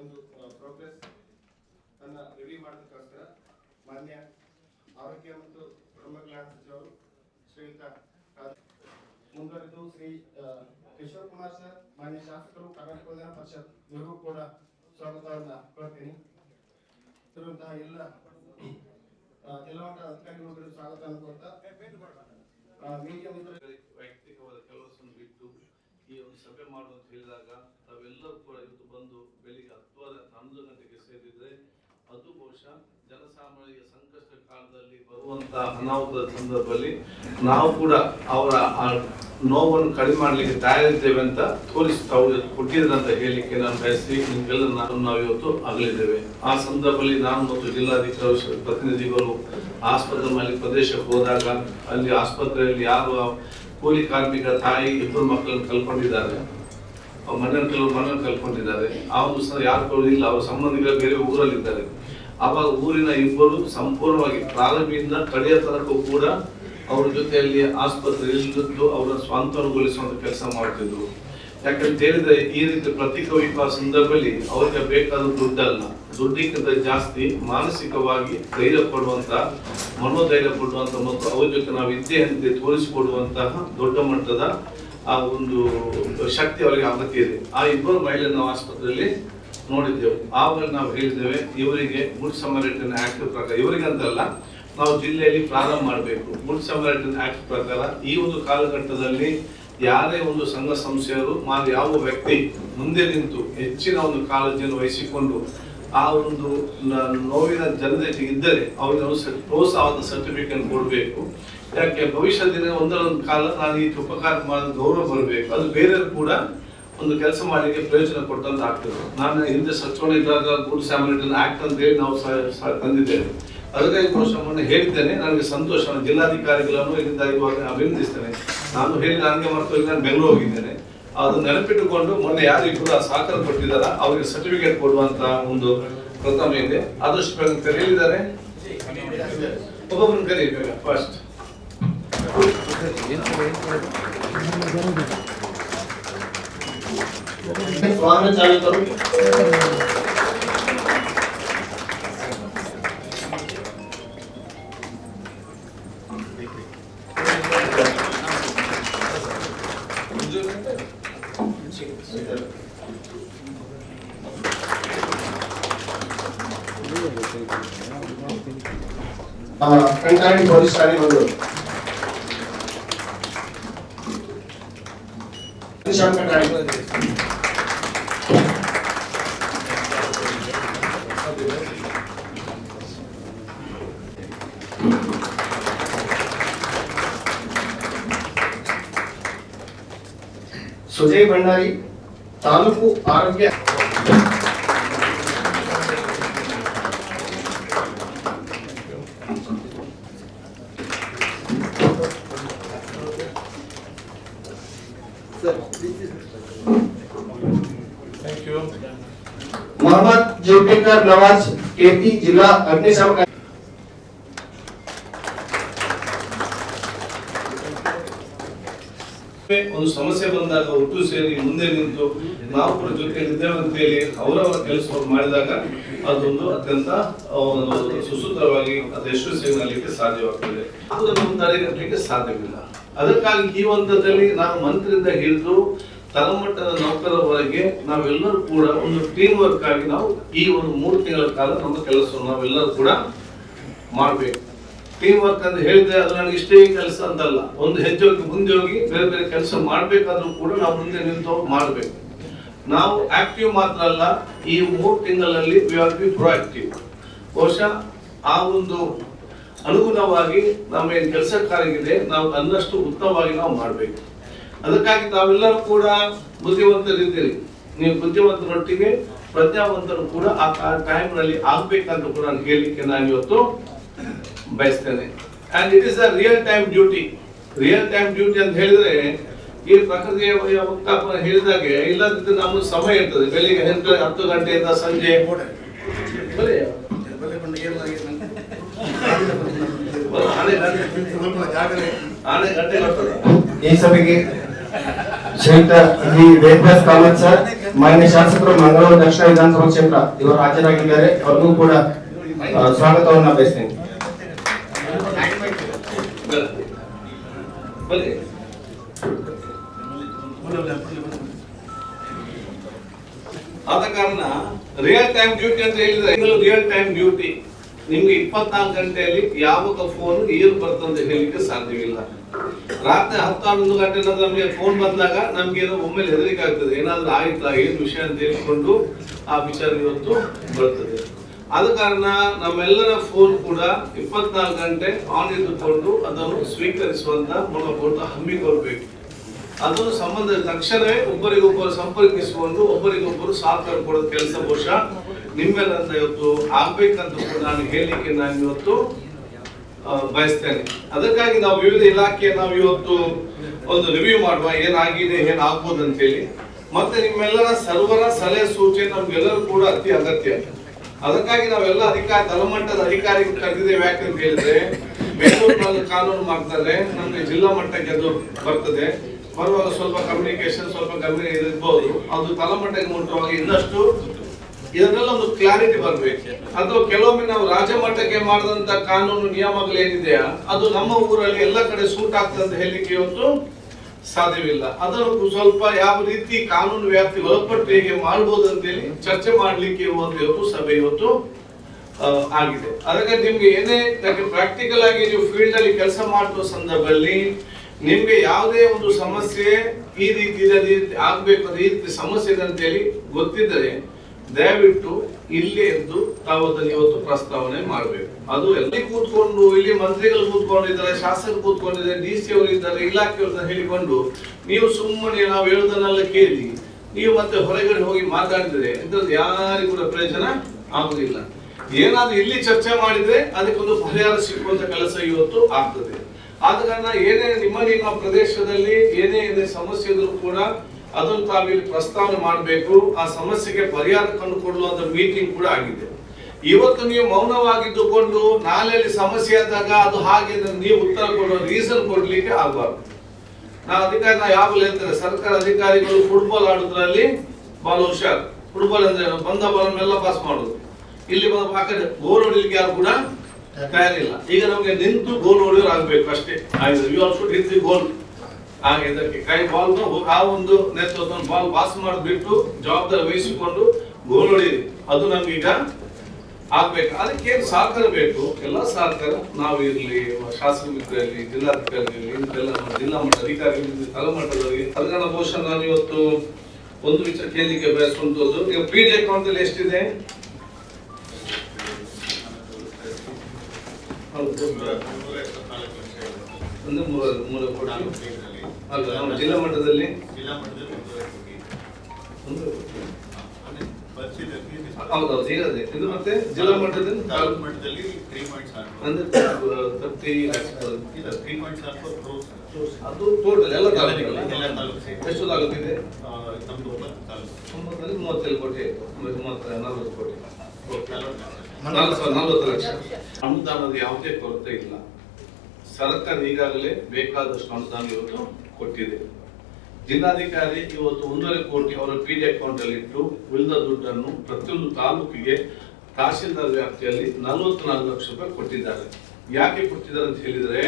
ಒಂದು ಪ್ರೋಗ್ರೆಸ್ ಅನ್ನ ರಿವ್ಯೂ ಮಾಡೋದಕ್ಕೋಸ್ಕರ ಮಾನ್ಯ ಆರೋಗ್ಯ ಮತ್ತು ಕುಟುಂಬ ಕಲ್ಯಾಣ ಸಚಿವರು ಶ್ರೀಯುತ ಮುಂದುವರೆದು ಶ್ರೀ ಕಿಶೋರ್ ಕುಮಾರ್ ಸರ್, ಮಾನ್ಯ ಶಾಸಕರು, ಕರ್ನಾಟಕ ವಿಧಾನ ಪರಿಷತ್ ಇವರಿಗೂ ಕೂಡ ಸ್ವಾಗತವನ್ನ ಕೊಡ್ತೀನಿ. ಇರುವಂತಹ ಎಲ್ಲ ಜಿಲ್ಲಾ ಮಟ್ಟದ ಅಧಿಕಾರಿಗಳು ಸ್ವಾಗತ ಅನ್ಕೊಳ್ತಾ ಮೀಡಿಯಾ ವೈಯಕ್ತಿಕವಾದ ಕೆಲಸವನ್ನು ಬಿಟ್ಟು ಈ ಒಂದು ಸಭೆ ಮಾಡುವಂತ ಹೇಳಿದಾಗ ತಾವೆಲ್ಲರೂ ಕೂಡ ಇವತ್ತು ಬಂದು ಬೆಳಿಗ್ಗೆ 10-11 ಗಂಟೆಗೆ ಸೇರಿದ್ರೆ ಅದು ಬಹುಶಃ ಜನಸಾಮಾನ್ಯರಿಗೆ ಸಂಕಷ್ಟ ಕಾಲದಲ್ಲಿ ಬರುವಂತಹ ಅನಾಹುತದ ಸಂದರ್ಭದಲ್ಲಿ ನಾವು ಕೂಡ ಅವರ ನೋವನ್ನು ಕಡಿಮೆ ಮಾಡಲಿಕ್ಕೆ ತಯಾರಿದ್ದೇವೆ ಅಂತ ತಾವು ಕೊಟ್ಟಿದ್ರೆ ಅಂತ ಹೇಳಲಿಕ್ಕೆ ನಾನು ಬಯಸಿ ನಿಮ್ಗೆಲ್ಲ ನಾವು ಇವತ್ತು ಆಗಲಿದ್ದೇವೆ. ಆ ಸಂದರ್ಭದಲ್ಲಿ ನಾನು ಮತ್ತು ಜಿಲ್ಲಾಧಿಕಾರಿ ಪ್ರತಿನಿಧಿಗಳು ಆಸ್ಪತ್ರೆ ಮೇಲೆ ಪ್ರದೇಶಕ್ಕೆ ಹೋದಾಗ ಅಲ್ಲಿ ಆಸ್ಪತ್ರೆಯಲ್ಲಿ ಯಾರು ಕೂಲಿ ಕಾರ್ಮಿಕ ತಾಯಿ 2 ಮಕ್ಕಳನ್ನು ಕಳ್ಕೊಂಡಿದ್ದಾರೆ, ಮನೆಯನ್ನು ಕಳ್ಕೊಂಡಿದ್ದಾರೆ. ಆ ಒಂದು ಯಾರು ಇಲ್ಲ, ಅವರ ಸಂಬಂಧಿಗಳು ಬೇರೆ ಊರಲ್ಲಿದ್ದಾರೆ. ಆವಾಗ ಊರಿನ ಇಬ್ಬರು ಸಂಪೂರ್ಣವಾಗಿ ಪ್ರಾರಂಭದಿಂದ ಕಡೆಯ ತನಕ ಕೂಡ ಅವರ ಜೊತೆಯಲ್ಲಿ ಆಸ್ಪತ್ರೆಯಲ್ಲಿ ಇದ್ದು ಅವರ ಸ್ವಾಂತನಗೊಳಿಸುವಂತ ಕೆಲಸ ಮಾಡ್ತಿದ್ರು. ಯಾಕಂತ ಹೇಳಿದ್ರೆ ಈ ರೀತಿ ಪ್ರತಿಕ್ರಿಯೆ ಸಂದರ್ಭದಲ್ಲಿ ಅವರಿಗೆ ಬೇಕಾದ ದುಡ್ಡಲ್ಲ, ದುಡ್ಡಿಗಿಂತ ಜಾಸ್ತಿ ಮಾನಸಿಕವಾಗಿ ಧೈರ್ಯ ಕೊಡುವಂತ, ಮನೋಧೈರ್ಯ ಕೊಡುವಂತ ಮತ್ತು ಅವ್ರ ಜೊತೆ ನಾವು ಇದ್ದೇ ಅಂತ ತೋರಿಸಿಕೊಡುವಂತಹ ದೊಡ್ಡ ಮಟ್ಟದ ಆ ಒಂದು ಶಕ್ತಿ ಅವರಿಗೆ ಅಗತ್ಯ ಇದೆ. ಆ ಇಬ್ಬರು ಮಹಿಳೆ ನಾವು ಆಸ್ಪತ್ರೆಯಲ್ಲಿ ನೋಡಿದ್ದೆವು. ಆವಾಗ ನಾವು ಹೇಳಿದ್ದೇವೆ, ಇವರಿಗೆ ಗುಡ್ ಸಮಾರಿಟನ್ ಆಕ್ಟ್ ಪ್ರಕಾರ, ಇವರಿಗಂತಲ್ಲ, ನಾವು ಜಿಲ್ಲೆಯಲ್ಲಿ ಪ್ರಾರಂಭ ಮಾಡಬೇಕು. ಗುಡ್ ಸಮಾರಿಟನ್ ಆಕ್ಟ್ ಪ್ರಕಾರ ಈ ಒಂದು ಕಾಲಘಟ್ಟದಲ್ಲಿ ಯಾರೇ ಒಂದು ಸಂಘ ಸಂಸ್ಥೆಯರು ಯಾವ ವ್ಯಕ್ತಿ ಮುಂದೆ ನಿಂತು ಹೆಚ್ಚಿನ ಒಂದು ಕಾಳಜಿಯನ್ನು ವಹಿಸಿಕೊಂಡು ಆ ಒಂದು ನೋವಿನ ಜನತೆ ಇದ್ದರೆ ಅವರಿಗೆ ಪ್ರೋತ್ಸಾಹದ ಸರ್ಟಿಫಿಕೇಟ್ ಕೊಡಬೇಕು. ಯಾಕೆ ಭವಿಷ್ಯದಲ್ಲಿ ಒಂದೊಂದು ಕಾಲ ನಾನು ಈ ಉಪಕಾರ ಮಾಡಿದ ಗೌರವ ಬರಬೇಕು, ಅದು ಬೇರೆಯವರು ಕೂಡ ಒಂದು ಕೆಲಸ ಮಾಡಲಿಕ್ಕೆ ಪ್ರಯೋಜನ ಕೊಟ್ಟಂತ ಆಗ್ತದೆ. ನಾನು ಹಿಂದೆ ಸಚಿವ ಇದ್ದಾಗ ಗುಡ್ ಸ್ಯಾಮರಿಟನ್ ಆಕ್ಟ್ ಅಂತ ಹೇಳಿ ನಾವು ತಂದಿದ್ದೇವೆ. ಅದಕ್ಕಾಗಿ ಮೊನ್ನೆ ಹೇಳಿದ್ದೇನೆ, ನನಗೆ ಸಂತೋಷ. ಜಿಲ್ಲಾಧಿಕಾರಿಗಳನ್ನು ಇಲ್ಲಿಂದ ಇವಾಗ ಅಭಿನಂದಿಸ್ತೇನೆ. ನಾನು ಹೇಳಿದ ನನಗೆ ಮರೆತು ನಾನು ಬೆಂಗಳೂರು ಹೋಗಿದ್ದೇನೆ. ಅದು ನೆನಪಿಟ್ಟುಕೊಂಡು ಮೊನ್ನೆ ಯಾರು ಇಬ್ಬರು ಸಹಕಾರ ಕೊಟ್ಟಿದ್ದಾರ ಅವರಿಗೆ ಸರ್ಟಿಫಿಕೇಟ್ ಕೊಡುವಂತ ಒಂದು ಪ್ರಥಮ ಇದೆ. ಆದಷ್ಟು ಕರೆಯಲಿದ್ದಾರೆ, ಒಬ್ಬೊಬ್ಬರನ್ನು ಕರೀಬೇಕು. ಫಸ್ಟ್ ವಾಹನ ಚಾಲಕರು, ಕಂಟಾಣಿ ಪೊಲೀಸ್ ಠಾಣೆ ಮಂಗಳೂರು, ಸುಜಯ್ ಭಂಡಾರಿ, ತಾಲೂಕು ಆರೋಗ್ಯ मोहम्मद जुल्फिकार नवाज केपी, जिला अग्निशामक. ಒಂದು ಸಮಸ್ಯೆ ಬಂದಾಗ ಒಟ್ಟು ಸೇರಿ ಮುಂದೆ ನಿಂತು ನಾವು ಕೂಡ ಜೊತೆಯಲ್ಲಿದ್ದೇವೆ ಅಂತ ಹೇಳಿ ಅವರವರ ಕೆಲಸವನ್ನು ಮಾಡಿದಾಗ ಅದೊಂದು ಅತ್ಯಂತ ಸುಸೂತ್ರವಾಗಿ ಅದು ಯಶಸ್ವಿಯಾಗಲಿಕ್ಕೆ ಸಾಧ್ಯವಾಗ್ತದೆ. ಅದನ್ನು ತಡೆಗಟ್ಟಲಿಕ್ಕೆ ಸಾಧ್ಯವಿಲ್ಲ. ಅದಕ್ಕಾಗಿ ಈ ಹಂತದಲ್ಲಿ ನಾನು ಮಂತ್ರಿಯಿಂದ ಹಿಡಿದು ತಳಮಟ್ಟದ ನೌಕರವರೆಗೆ ನಾವೆಲ್ಲರೂ ಕೂಡ ಒಂದು ಟೀಮ್ ವರ್ಕ್ ಆಗಿ ನಾವು ಈ ಒಂದು 3 ತಿಂಗಳ ಕಾಲ ನಮ್ಮ ಕೆಲಸವನ್ನು ನಾವೆಲ್ಲರೂ ಕೂಡ ಮಾಡಬೇಕು. ಟೀಮ್ ವರ್ಕ್ ಅಂತ ಹೇಳಿದ್ರೆ ಅದು ನನಗೆ ಇಷ್ಟೇ ಕೆಲಸ ಅಂತಲ್ಲ, ಒಂದು ಹೆಜ್ಜೆ ಮುಂದೆ ಹೋಗಿ ಬೇರೆ ಬೇರೆ ಕೆಲಸ ಮಾಡ್ಬೇಕಾದ್ರೂ ಕೂಡ ನಾವು ಮುಂದೆ ನಿಂತು ಮಾಡಬೇಕು. ನಾವು ಆಕ್ಟಿವ್ ಮಾತ್ರ ಅಲ್ಲ, ಈ 3 ತಿಂಗಳಲ್ಲಿ ವಿ ಆರ್ ಬಿ ಪ್ರೊಆಕ್ಟಿವ್. ಬಹುಶಃ ಆ ಒಂದು ಅನುಗುಣವಾಗಿ ನಮ್ಮ ಏನು ಕೆಲಸ ಕಾರ್ಯವಿದೆ ನಾವು ಅನ್ನಷ್ಟು ಉತ್ತಮವಾಗಿ ನಾವು ಮಾಡಬೇಕು. ಅದಕ್ಕಾಗಿ ತಾವೆಲ್ಲರೂ ಕೂಡ ಬುದ್ಧಿವಂತರಿದ್ದೀರಿ. ನೀವು ಬುದ್ಧಿವಂತರೊಟ್ಟಿಗೆ ಪ್ರಜ್ಞಾವಂತರು ಕೂಡ ಆ ಟೈಮ್ ನಲ್ಲಿ ಆಗ್ಬೇಕಂತ ಕೂಡ ನಾನು ಹೇಳಲಿಕ್ಕೆ ನಾನು ಇವತ್ತು ಬಯಸ್ತೇನೆ. And it is a real time duty. Real time duty ಅಂತ ಹೇಳಿದ್ರೆ ಈ ಪ್ರಕೃತಿಯ ಮುಕ್ತಾಪನ ಹೇಳಿದಾಗೆ ಇಲ್ಲದಿದ್ದರೆ ನಮ್ಮ ಸಮಯ ಇರ್ತದೆ. ಬೆಳಿಗ್ಗೆ 10 ಗಂಟೆಯಿಂದ ಸಂಜೆ ಈ ಸಭೆಗೆ ಶ್ರೀಯುತ ವೇದವ್ಯಾಸ್ ಕಾಮತ್ ಸರ್, ಮಾನ್ಯ ಶಾಸಕರು ಮಂಗಳೂರು ದಕ್ಷಿಣ ವಿಧಾನಸಭಾ ಕ್ಷೇತ್ರ ಇವರು ಹಾಜರಾಗಿದ್ದಾರೆ. ಅವ್ರಿಗೂ ಕೂಡ ಸ್ವಾಗತವನ್ನು ಬಯಸ್ತೇನೆ. ಆದ ಕಾರಣ ರಿಯಲ್ ಟೈಮ್ ಡ್ಯೂಟಿ ಅಂತ ಹೇಳಿದ್ರೆ ರಿಯಲ್ ಟೈಮ್ ಡ್ಯೂಟಿ ನಿಮ್ಗೆ 24 ಗಂಟೆಯಲ್ಲಿ ಯಾವಾಗ ಫೋನ್ ಏನು ಬರ್ತಂತ ಹೇಳಲಿಕ್ಕೆ ಸಾಧ್ಯವಿಲ್ಲ. ರಾತ್ರಿ 10-11 ಗಂಟೆ ನಂತರ ನಮಗೆ ಫೋನ್ ಬಂದಾಗ ನಮ್ಗೆ ಏನೋ ಒಮ್ಮೆಲೆ ಹೆದರಿಕೆ ಆಗ್ತದೆ, ಏನಾದ್ರೂ ಆಯ್ತಾ ಏನು ವಿಷಯ ಅಂತ ಹೇಳಿಕೊಂಡು ಆ ವಿಚಾರ ಇವತ್ತು ಬರ್ತದೆ. ಆದ ಕಾರಣ ನಮ್ಮೆಲ್ಲರ ಫೋನ್ ಕೂಡ 24 ಗಂಟೆ ಆನ್ ಇದ್ದುಕೊಂಡು ಅದನ್ನು ಸ್ವೀಕರಿಸುವಂತ ಮೂಲಕ ಹಮ್ಮಿಕೊಳ್ಬೇಕು. ಅದನ್ನು ಸಂಬಂಧ ತಕ್ಷಣವೇ ಒಬ್ಬರಿಗೊಬ್ಬರು ಸಂಪರ್ಕಿಸಿಕೊಂಡು ಒಬ್ಬರಿಗೊಬ್ಬರು ಸಹಕಾರ ಕೊಡೋ ಕೆಲಸ ಬಹುಶಃ ನಿಮ್ಮೆಲ್ಲರಿಂದ ಇವತ್ತು ಆಗ್ಬೇಕಂತ ಕೂಡ ನಾನು ಹೇಳಲಿಕ್ಕೆ ನಾನು ಇವತ್ತು ಬಯಸ್ತೇನೆ. ಅದಕ್ಕಾಗಿ ನಾವು ವಿವಿಧ ಇಲಾಖೆ ನಾವು ಇವತ್ತು ಒಂದು ರಿವ್ಯೂ ಮಾಡುವ ಏನಾಗಿದೆ ಏನಾಗ್ಬೋದು ಅಂತ ಹೇಳಿ. ಮತ್ತೆ ನಿಮ್ಮೆಲ್ಲರ ಸರ್ವರ ಸಲಹೆ ಸೂಚನೆ ನಮ್ಗೆಲ್ಲರೂ ಕೂಡ ಅತಿ ಅಗತ್ಯ. ಅದಕ್ಕಾಗಿ ನಾವೆಲ್ಲ ತಳಮಟ್ಟದ ಅಧಿಕಾರಿಗಳು ಕರೆದಿದ್ದೇವೆ. ಯಾಕಂತ ಹೇಳಿದ್ರೆ ಬೆಂಗಳೂರಿನಲ್ಲಿ ಕಾನೂನು ಮಾಡ್ತಾರೆ, ನಮ್ಗೆ ಜಿಲ್ಲಾ ಮಟ್ಟಕ್ಕೆ ಅದು ಬರ್ತದೆ. ಬರುವಾಗ ಸ್ವಲ್ಪ ಕಮ್ಯುನಿಕೇಶನ್ ಸ್ವಲ್ಪ ಗಮನ ಇರಬಹುದು. ಅದು ತಳಮಟ್ಟಕ್ಕೆ ಮುಟ್ಟುವಾಗ ಇನ್ನಷ್ಟು ಇದನ್ನೆಲ್ಲ ಒಂದು ಕ್ಲಾರಿಟಿ ಬರ್ಬೇಕು. ಅಥವಾ ಕೆಲವೊಮ್ಮೆ ನಾವು ರಾಜ್ಯ ಮಟ್ಟಕ್ಕೆ ಮಾಡಿದಂತ ಕಾನೂನು ನಿಯಮಗಳು ಏನಿದೆಯಾ ಅದು ನಮ್ಮ ಊರಲ್ಲಿ ಎಲ್ಲ ಕಡೆ ಸೂಟ್ ಆಗ್ತದೆ ಅಂತ ಹೇಳಲಿಕ್ಕೆ ಇವತ್ತು ಸಾಧ್ಯವಿಲ್ಲ. ಅದನ್ನು ಸ್ವಲ್ಪ ಯಾವ ರೀತಿ ಕಾನೂನು ವ್ಯಾಪ್ತಿ ಒಳಪಟ್ಟು ಹೇಗೆ ಮಾಡಬಹುದು ಅಂತೇಳಿ ಚರ್ಚೆ ಮಾಡ್ಲಿಕ್ಕೆ ಇವತ್ತು ಸಭೆ ಇವತ್ತು ಆಗಿದೆ. ಅದಕ್ಕೆ ನಿಮ್ಗೆ ಏನೇ ಪ್ರಾಕ್ಟಿಕಲ್ ಆಗಿ ನೀವು ಫೀಲ್ಡ್ ಅಲ್ಲಿ ಕೆಲಸ ಮಾಡುವ ಸಂದರ್ಭದಲ್ಲಿ ನಿಮ್ಗೆ ಯಾವುದೇ ಒಂದು ಸಮಸ್ಯೆ ಈ ರೀತಿ ಆಗ್ಬೇಕು ಈ ರೀತಿ ಸಮಸ್ಯೆ ಇದೆ ಅಂತ ಹೇಳಿ ಗೊತ್ತಿದ್ದರೆ ದಯವಿಟ್ಟು ಇಲ್ಲಿ ಎದ್ದು ತಾವು ಅದನ್ನು ಇವತ್ತು ಪ್ರಸ್ತಾವನೆ ಮಾಡಬೇಕು. ಅದು ಎಲ್ಲಿ ಕೂತ್ಕೊಂಡು ಇಲ್ಲಿ ಮಂತ್ರಿಗಳು ಕೂತ್ಕೊಂಡಿದ್ದಾರೆ, ಶಾಸಕರು ಕೂತ್ಕೊಂಡಿದ್ದಾರೆ, DC ಅವರು ಇದ್ದಾರೆ, ಇಲಾಖೆಯವರು ಹೇಳಿಕೊಂಡು ನೀವು ಸುಮ್ಮನೆ ನಾವು ಹೇಳುವುದನ್ನೆಲ್ಲ ಕೇಳಿ ನೀವು ಮತ್ತೆ ಹೊರಗಡೆ ಹೋಗಿ ಮಾತಾಡಿದ್ರೆ ಇದ್ರಲ್ಲಿ ಯಾರಿಗೂ ಕೂಡ ಪ್ರಯೋಜನ ಆಗುದಿಲ್ಲ. ಏನಾದ್ರೂ ಇಲ್ಲಿ ಚರ್ಚೆ ಮಾಡಿದ್ರೆ ಅದಕ್ಕೊಂದು ಪರಿಹಾರ ಸಿಕ್ಕುವಂತ ಕೆಲಸ ಇವತ್ತು ಆಗ್ತದೆ. ಆದ ಕಾರಣ ಏನೇ ನಿಮ್ಮ ಪ್ರದೇಶದಲ್ಲಿ ಏನೇ ಸಮಸ್ಯೆ ಇದ್ರೂ ಕೂಡ ಅದನ್ನು ತಾವಿಲ್ಲಿ ಪ್ರಸ್ತಾವನೆ ಮಾಡಬೇಕು. ಆ ಸಮಸ್ಯೆಗೆ ಪರಿಹಾರ ಕಂಡುಕೊಳ್ಳುವಂತ ಮೀಟಿಂಗ್ ಕೂಡ ಆಗಿದೆ. ಇವತ್ತು ನೀವು ಮೌನವಾಗಿದ್ದುಕೊಂಡು ನಾಳೆಯಲ್ಲಿ ಸಮಸ್ಯೆ ಆದಾಗ ಅದು ಹಾಗೆ ನೀವು ಉತ್ತರ ಕೊಡುವ ರೀಸನ್ ಕೊಡ್ಲಿಕ್ಕೆ ಆಗಬಾರ್ದು. ನಾ ಯಾವಾಗಲೂ ಹೇಳ್ತಾರೆ, ಸರ್ಕಾರ ಅಧಿಕಾರಿಗಳು ಫುಟ್ಬಾಲ್ ಆಡುದ್ರಲ್ಲಿ ಬಹಳ ಹುಷಾರ್. ಫುಟ್ಬಾಲ್ ಅಂದ್ರೆ ಬಂದ ಬಾಲನ್ನೆಲ್ಲ ಪಾಸ್ ಮಾಡುದು. ಇಲ್ಲಿ ಬಂದ ಆ ಕಡೆ ಗೋಲ್ ಹೊಡಿಲಿಕ್ಕೆ ಯಾರು ಕೂಡ ತಯಾರಿಲ್ಲ. ಈಗ ನಮಗೆ ನಿಂತು ಗೋಲ್ ಹೊಡೆಯೋರು ಆಗ್ಬೇಕು ಅಷ್ಟೇ. ಗೋಲ್ ಹಾಗೆ ಇದಕ್ಕೆ ಕೈ ಬಾಲ್ ಆ ಒಂದು ನೇತೃತ್ವ ಬಾಲ್ ಪಾಸ್ ಮಾಡಿಬಿಟ್ಟು ಜವಾಬ್ದಾರಿ ವಹಿಸಿಕೊಂಡು ಗೋಲ್ ಹೊಡೆಯಿರಿ. ಅದು ನಮ್ಗೆ ಈಗ ಆಗ್ಬೇಕು. ಅದಕ್ಕೇನು ಸಹಕಾರ ಬೇಕು, ಎಲ್ಲ ಸಹಕಾರ ನಾವು ಇರ್ಲಿ, ಶಾಸಕ ಮಿತ್ರರಲ್ಲಿ, ಜಿಲ್ಲಾಧಿಕಾರಿಗಳಲ್ಲಿ, ಇಂತೆಲ್ಲ ಜಿಲ್ಲಾ ಮಟ್ಟ ಅಧಿಕಾರಿಗಳು ತಳಮಟ್ಟದವರಿಗೆ. ಅದನ್ನ ಬಹುಶಃ ನಾನು ಇವತ್ತು ಒಂದು ವಿಚಾರ ಕೇಳಲಿಕ್ಕೆ ಬಯಸುವಂತದ್ದು, ಈಗ PD ಅಕೌಂಟ್ ಅಲ್ಲಿ ಎಷ್ಟಿದೆ? ಒಂದು 3 ಕೋಟಿ ಅಲ್ಲ, ನಮ್ಮ ಜಿಲ್ಲಾ ಮಟ್ಟದಲ್ಲಿ ಹೌದೌದು ಈಗದೆ ಇದು. ಮತ್ತೆ ಜಿಲ್ಲಾ ಮಟ್ಟದಲ್ಲಿ ತಾಲೂಕು ಮಟ್ಟದಲ್ಲಿ 3.7 ಅಂದ್ರೆ 3.7 ಅದು ಟೋಟಲ್ ಎಲ್ಲ ತಾಲೂಕುಗಳು ಎಷ್ಟು ತಾಲೂಕು ಇದೆ? ನಮ್ದು 9 37 ಕೋಟಿ 40 ಕೋಟಿ 40 ಲಕ್ಷ. ಅನುದಾನದ ಯಾವುದೇ ಕೊರತೆ ಇಲ್ಲ. ಸರ್ಕಾರ ಈಗಾಗಲೇ ಬೇಕಾದಷ್ಟು ಅನುದಾನ ಇವತ್ತು ಕೊಟ್ಟಿದೆ. ಜಿಲ್ಲಾಧಿಕಾರಿ ಇವತ್ತು 1.5 ಕೋಟಿ ಅವರ PD ಅಕೌಂಟ್ ಅಲ್ಲಿ ಇಟ್ಟು ಉಳಿದ ದುಡ್ಡನ್ನು ಪ್ರತಿಯೊಂದು ತಾಲೂಕಿಗೆ ತಹಶೀಲ್ದಾರ್ ವ್ಯಾಪ್ತಿಯಲ್ಲಿ 44 ಲಕ್ಷ ರೂಪಾಯಿ ಕೊಟ್ಟಿದ್ದಾರೆ. ಯಾಕೆ ಕೊಟ್ಟಿದ್ದಾರೆ ಅಂತ ಹೇಳಿದ್ರೆ,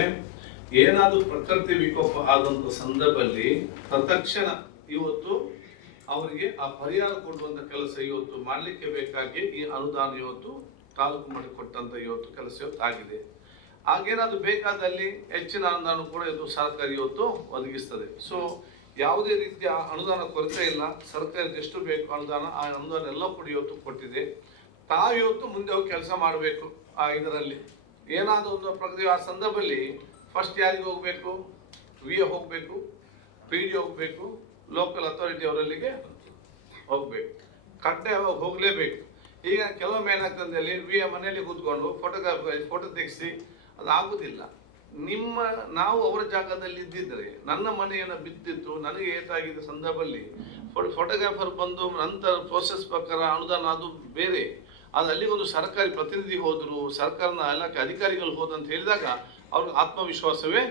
ಏನಾದ್ರೂ ಪ್ರಕೃತಿ ವಿಕೋಪ ಆದಂತ ಸಂದರ್ಭದಲ್ಲಿ ತತ್ಕ್ಷಣ ಇವತ್ತು ಅವರಿಗೆ ಆ ಪರಿಹಾರ ಕೊಡುವಂತ ಕೆಲಸ ಇವತ್ತು ಮಾಡ್ಲಿಕ್ಕೆ ಬೇಕಾಗಿ ಈ ಅನುದಾನ ಇವತ್ತು ತಾಲೂಕು ಮಾಡಿ ಕೊಟ್ಟಂತ ಇವತ್ತು ಕೆಲಸ ಇವತ್ತು ಆಗಿದೆ. ಹಾಗೇನಾದ್ರು ಬೇಕಾದಲ್ಲಿ ಹೆಚ್ಚಿನ ಅನುದಾನ ಕೂಡ ಇದು ಸರ್ಕಾರ ಇವತ್ತು ಒದಗಿಸ್ತದೆ. ಸೊ ಯಾವುದೇ ರೀತಿಯ ಅನುದಾನ ಕೊರತೆ ಇಲ್ಲ. ಸರ್ಕಾರಕ್ಕೆ ಎಷ್ಟು ಬೇಕು ಅನುದಾನ, ಆ ಅನುದಾನ ಎಲ್ಲ ಕೂಡ ಇವತ್ತು ಕೊಟ್ಟಿದೆ. ತಾವಿವತ್ತು ಮುಂದೆ ಹೋಗಿ ಕೆಲಸ ಮಾಡಬೇಕು. ಆ ಇದರಲ್ಲಿ ಏನಾದರೂ ಒಂದು ಪ್ರಗತಿ ಆ ಸಂದರ್ಭದಲ್ಲಿ ಫಸ್ಟ್ ಯಾರಿಗೆ ಹೋಗಬೇಕು? VA ಹೋಗಬೇಕು, PD ಹೋಗಬೇಕು, ಲೋಕಲ್ ಅಥಾರಿಟಿ ಅವರಲ್ಲಿಗೆ ಹೋಗ್ಬೇಕು, ಕಡ್ಡಾಯವಾಗಿ ಹೋಗಲೇಬೇಕು. ಈಗ ಕೆಲವೊಮ್ಮೆ ಏನಾಗ್ತದೆ, VA ಮನೆಯಲ್ಲಿ ಕೂತ್ಕೊಂಡು ಫೋಟೋ ತೆಗೆಸಿ ಅದು ಆಗುದಿಲ್ಲ. ನಾವು ಅವರ ಜಾಗದಲ್ಲಿ ಇದ್ದಿದ್ರೆ, ನನ್ನ ಮನೆಯನ್ನು ಬಿದ್ದಿತ್ತು, ನನಗೆ ಏಟಾಗಿದ್ದ ಸಂದರ್ಭದಲ್ಲಿ ಫೋಟೋಗ್ರಾಫರ್ ಬಂದು ನಂತರ ಪ್ರೋಸೆಸ್ ಪ್ರಕಾರ ಅನುದಾನ ಅದು ಬೇರೆ. ಅದು ಅಲ್ಲಿಗೊಂದು ಸರ್ಕಾರಿ ಪ್ರತಿನಿಧಿ ಹೋದ್ರು, ಸರ್ಕಾರದ ಇಲಾಖೆ ಅಧಿಕಾರಿಗಳು ಹೋದಂತ ಹೇಳಿದಾಗ ಅವ್ರಿಗೆ ಆತ್ಮವಿಶ್ವಾಸವೇ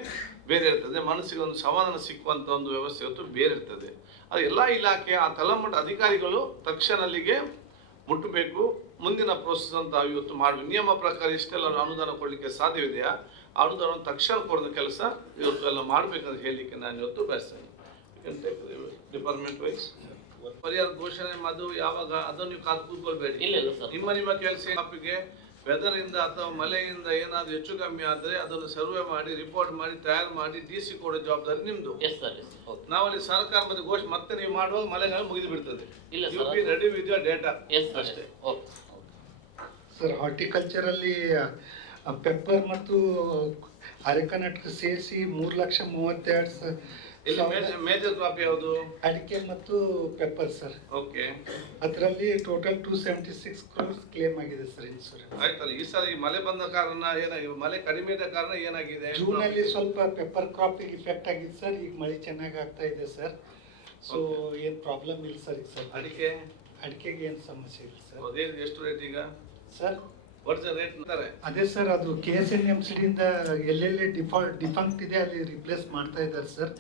ಬೇರೆ ಇರ್ತದೆ, ಮನಸ್ಸಿಗೆ ಒಂದು ಸಮಾಧಾನ ಸಿಕ್ಕುವಂಥ ಒಂದು ವ್ಯವಸ್ಥೆ ಇವತ್ತು ಬೇರೆ ಇರ್ತದೆ. ಅದು ಎಲ್ಲ ಇಲಾಖೆ ಆ ತಳಮಟ್ಟ ಅಧಿಕಾರಿಗಳು ತಕ್ಷಣ ಅಲ್ಲಿಗೆ ಮುಟ್ಟಬೇಕು. ಮುಂದಿನ ಪ್ರೋಸೆಸ್ ಅಂತ ಇವತ್ತು ಮಾಡಬೇಕು. ನಿಯಮ ಪ್ರಕಾರ ಇಷ್ಟೆಲ್ಲ ಅನುದಾನ ಕೊಡಲಿಕ್ಕೆ ಸಾಧ್ಯವಿದೆಯಾ, ಆ ಅನುದಾನವನ್ನು ತಕ್ಷಣ ಕೊಡೋ ಕೆಲಸ ಇವತ್ತು ಎಲ್ಲ ಮಾಡಬೇಕಂತ ಹೇಳಲಿಕ್ಕೆ ನಾನು ಇವತ್ತು ಬಯಸ್ತೇನೆ. ಡಿಪಾರ್ಟ್ಮೆಂಟ್ ವೈಸ್ ಪರಿಹಾರ ಘೋಷಣೆ ಅದು ಯಾವಾಗ ಅದನ್ನು ನೀವು ಕಾದು ಕೂತ್ಕೊಳ್ಬೇಡಿ. ನಿಮ್ಮ ಕೆಲಸ ಕಾಪಿಗೆ ವೆದರ್ ಇಂದ ಅಥವಾ ಮಳೆಯಿಂದ ಏನಾದ್ರು ಹೆಚ್ಚು ಕಮ್ಮಿ ಆದ್ರೆ ಅದನ್ನು ಸರ್ವೆ ಮಾಡಿ ರಿಪೋರ್ಟ್ ಮಾಡಿ ತಯಾರು ಮಾಡಿ DC ಕೊಡೋ ಜವಾಬ್ದಾರಿ ನಿಮ್ದು. ನಾವಲ್ಲಿ ಸರ್ಕಾರ ಮತ್ತೆ ನೀವು ಮಾಡುವಾಗ ಮಳೆಗಾಲ ಮುಗಿದು ಬಿಡ್ತದೆ. ರೆಡಿ ವಿತ್ ಯೋರ್ ಡೇಟಾ ಅಷ್ಟೇ. ಸರ್, ಹಾರ್ಟಿಕಲ್ಚರ್ ಅಲ್ಲಿ ಪೆಪ್ಪರ್ ಮತ್ತು ಅರೆಕನಟ್ ಸೇರಿಸಿ 3,32,000 ಮೇಜರ್ ಕಾಪಿ ಯಾವುದು? ಅಡಿಕೆ ಮತ್ತು ಪೆಪ್ಪರ್ ಸರ್. ಓಕೆ, ಅದರಲ್ಲಿ ಟೋಟಲ್ 276 crores ಕ್ಲೇಮ್ ಆಗಿದೆ ಸರ್ ಇನ್ಶೂರೆನ್ಸ್. ಆಯ್ತಲ್ಲ. ಈ ಸಲ ಈ ಮಳೆ ಬಂದ ಕಾರಣ ಏನಾಗಿದೆ, ಮಳೆ ಕಡಿಮೆ ಇದ್ದ ಕಾರಣ ಏನಾಗಿದೆ, ಜೂನ್ ಅಲ್ಲಿ ಸ್ವಲ್ಪ ಪೆಪ್ಪರ್ ಕ್ರಾಪ್ ಇಫೆಕ್ಟ್ ಆಗಿದೆ ಸರ್. ಈಗ ಮಳೆ ಚೆನ್ನಾಗಿ ಆಗ್ತಾ ಇದೆ ಸರ್. ಸೊ ಏನ್ ಪ್ರಾಬ್ಲಮ್ ಇಲ್ಲ ಸರ್. ಈಗ ಸರ್ ಅಡಿಕೆಗೆ ಏನು ಸಮಸ್ಯೆ ಇಲ್ಲ ಸರ್. ಅದೇ ಎಷ್ಟು ರೇಟ್ ಈಗ ಸರ್? ವಾಟ್ಸ್ ದ ರೇಟ್ ಅಂತಾರೆ? ಅದೇ ಸರ್, ಅದು KSNMC ಇಂದ ಎಲ್ಲೆಲ್ಲಿ ಡಿಫಂಕ್ಟ್ ಇದೆ ಅಲ್ಲಿ ರಿಪ್ಲೇಸ್ ಮಾಡ್ತಾ ಇದ್ದಾರೆ ಸರ್.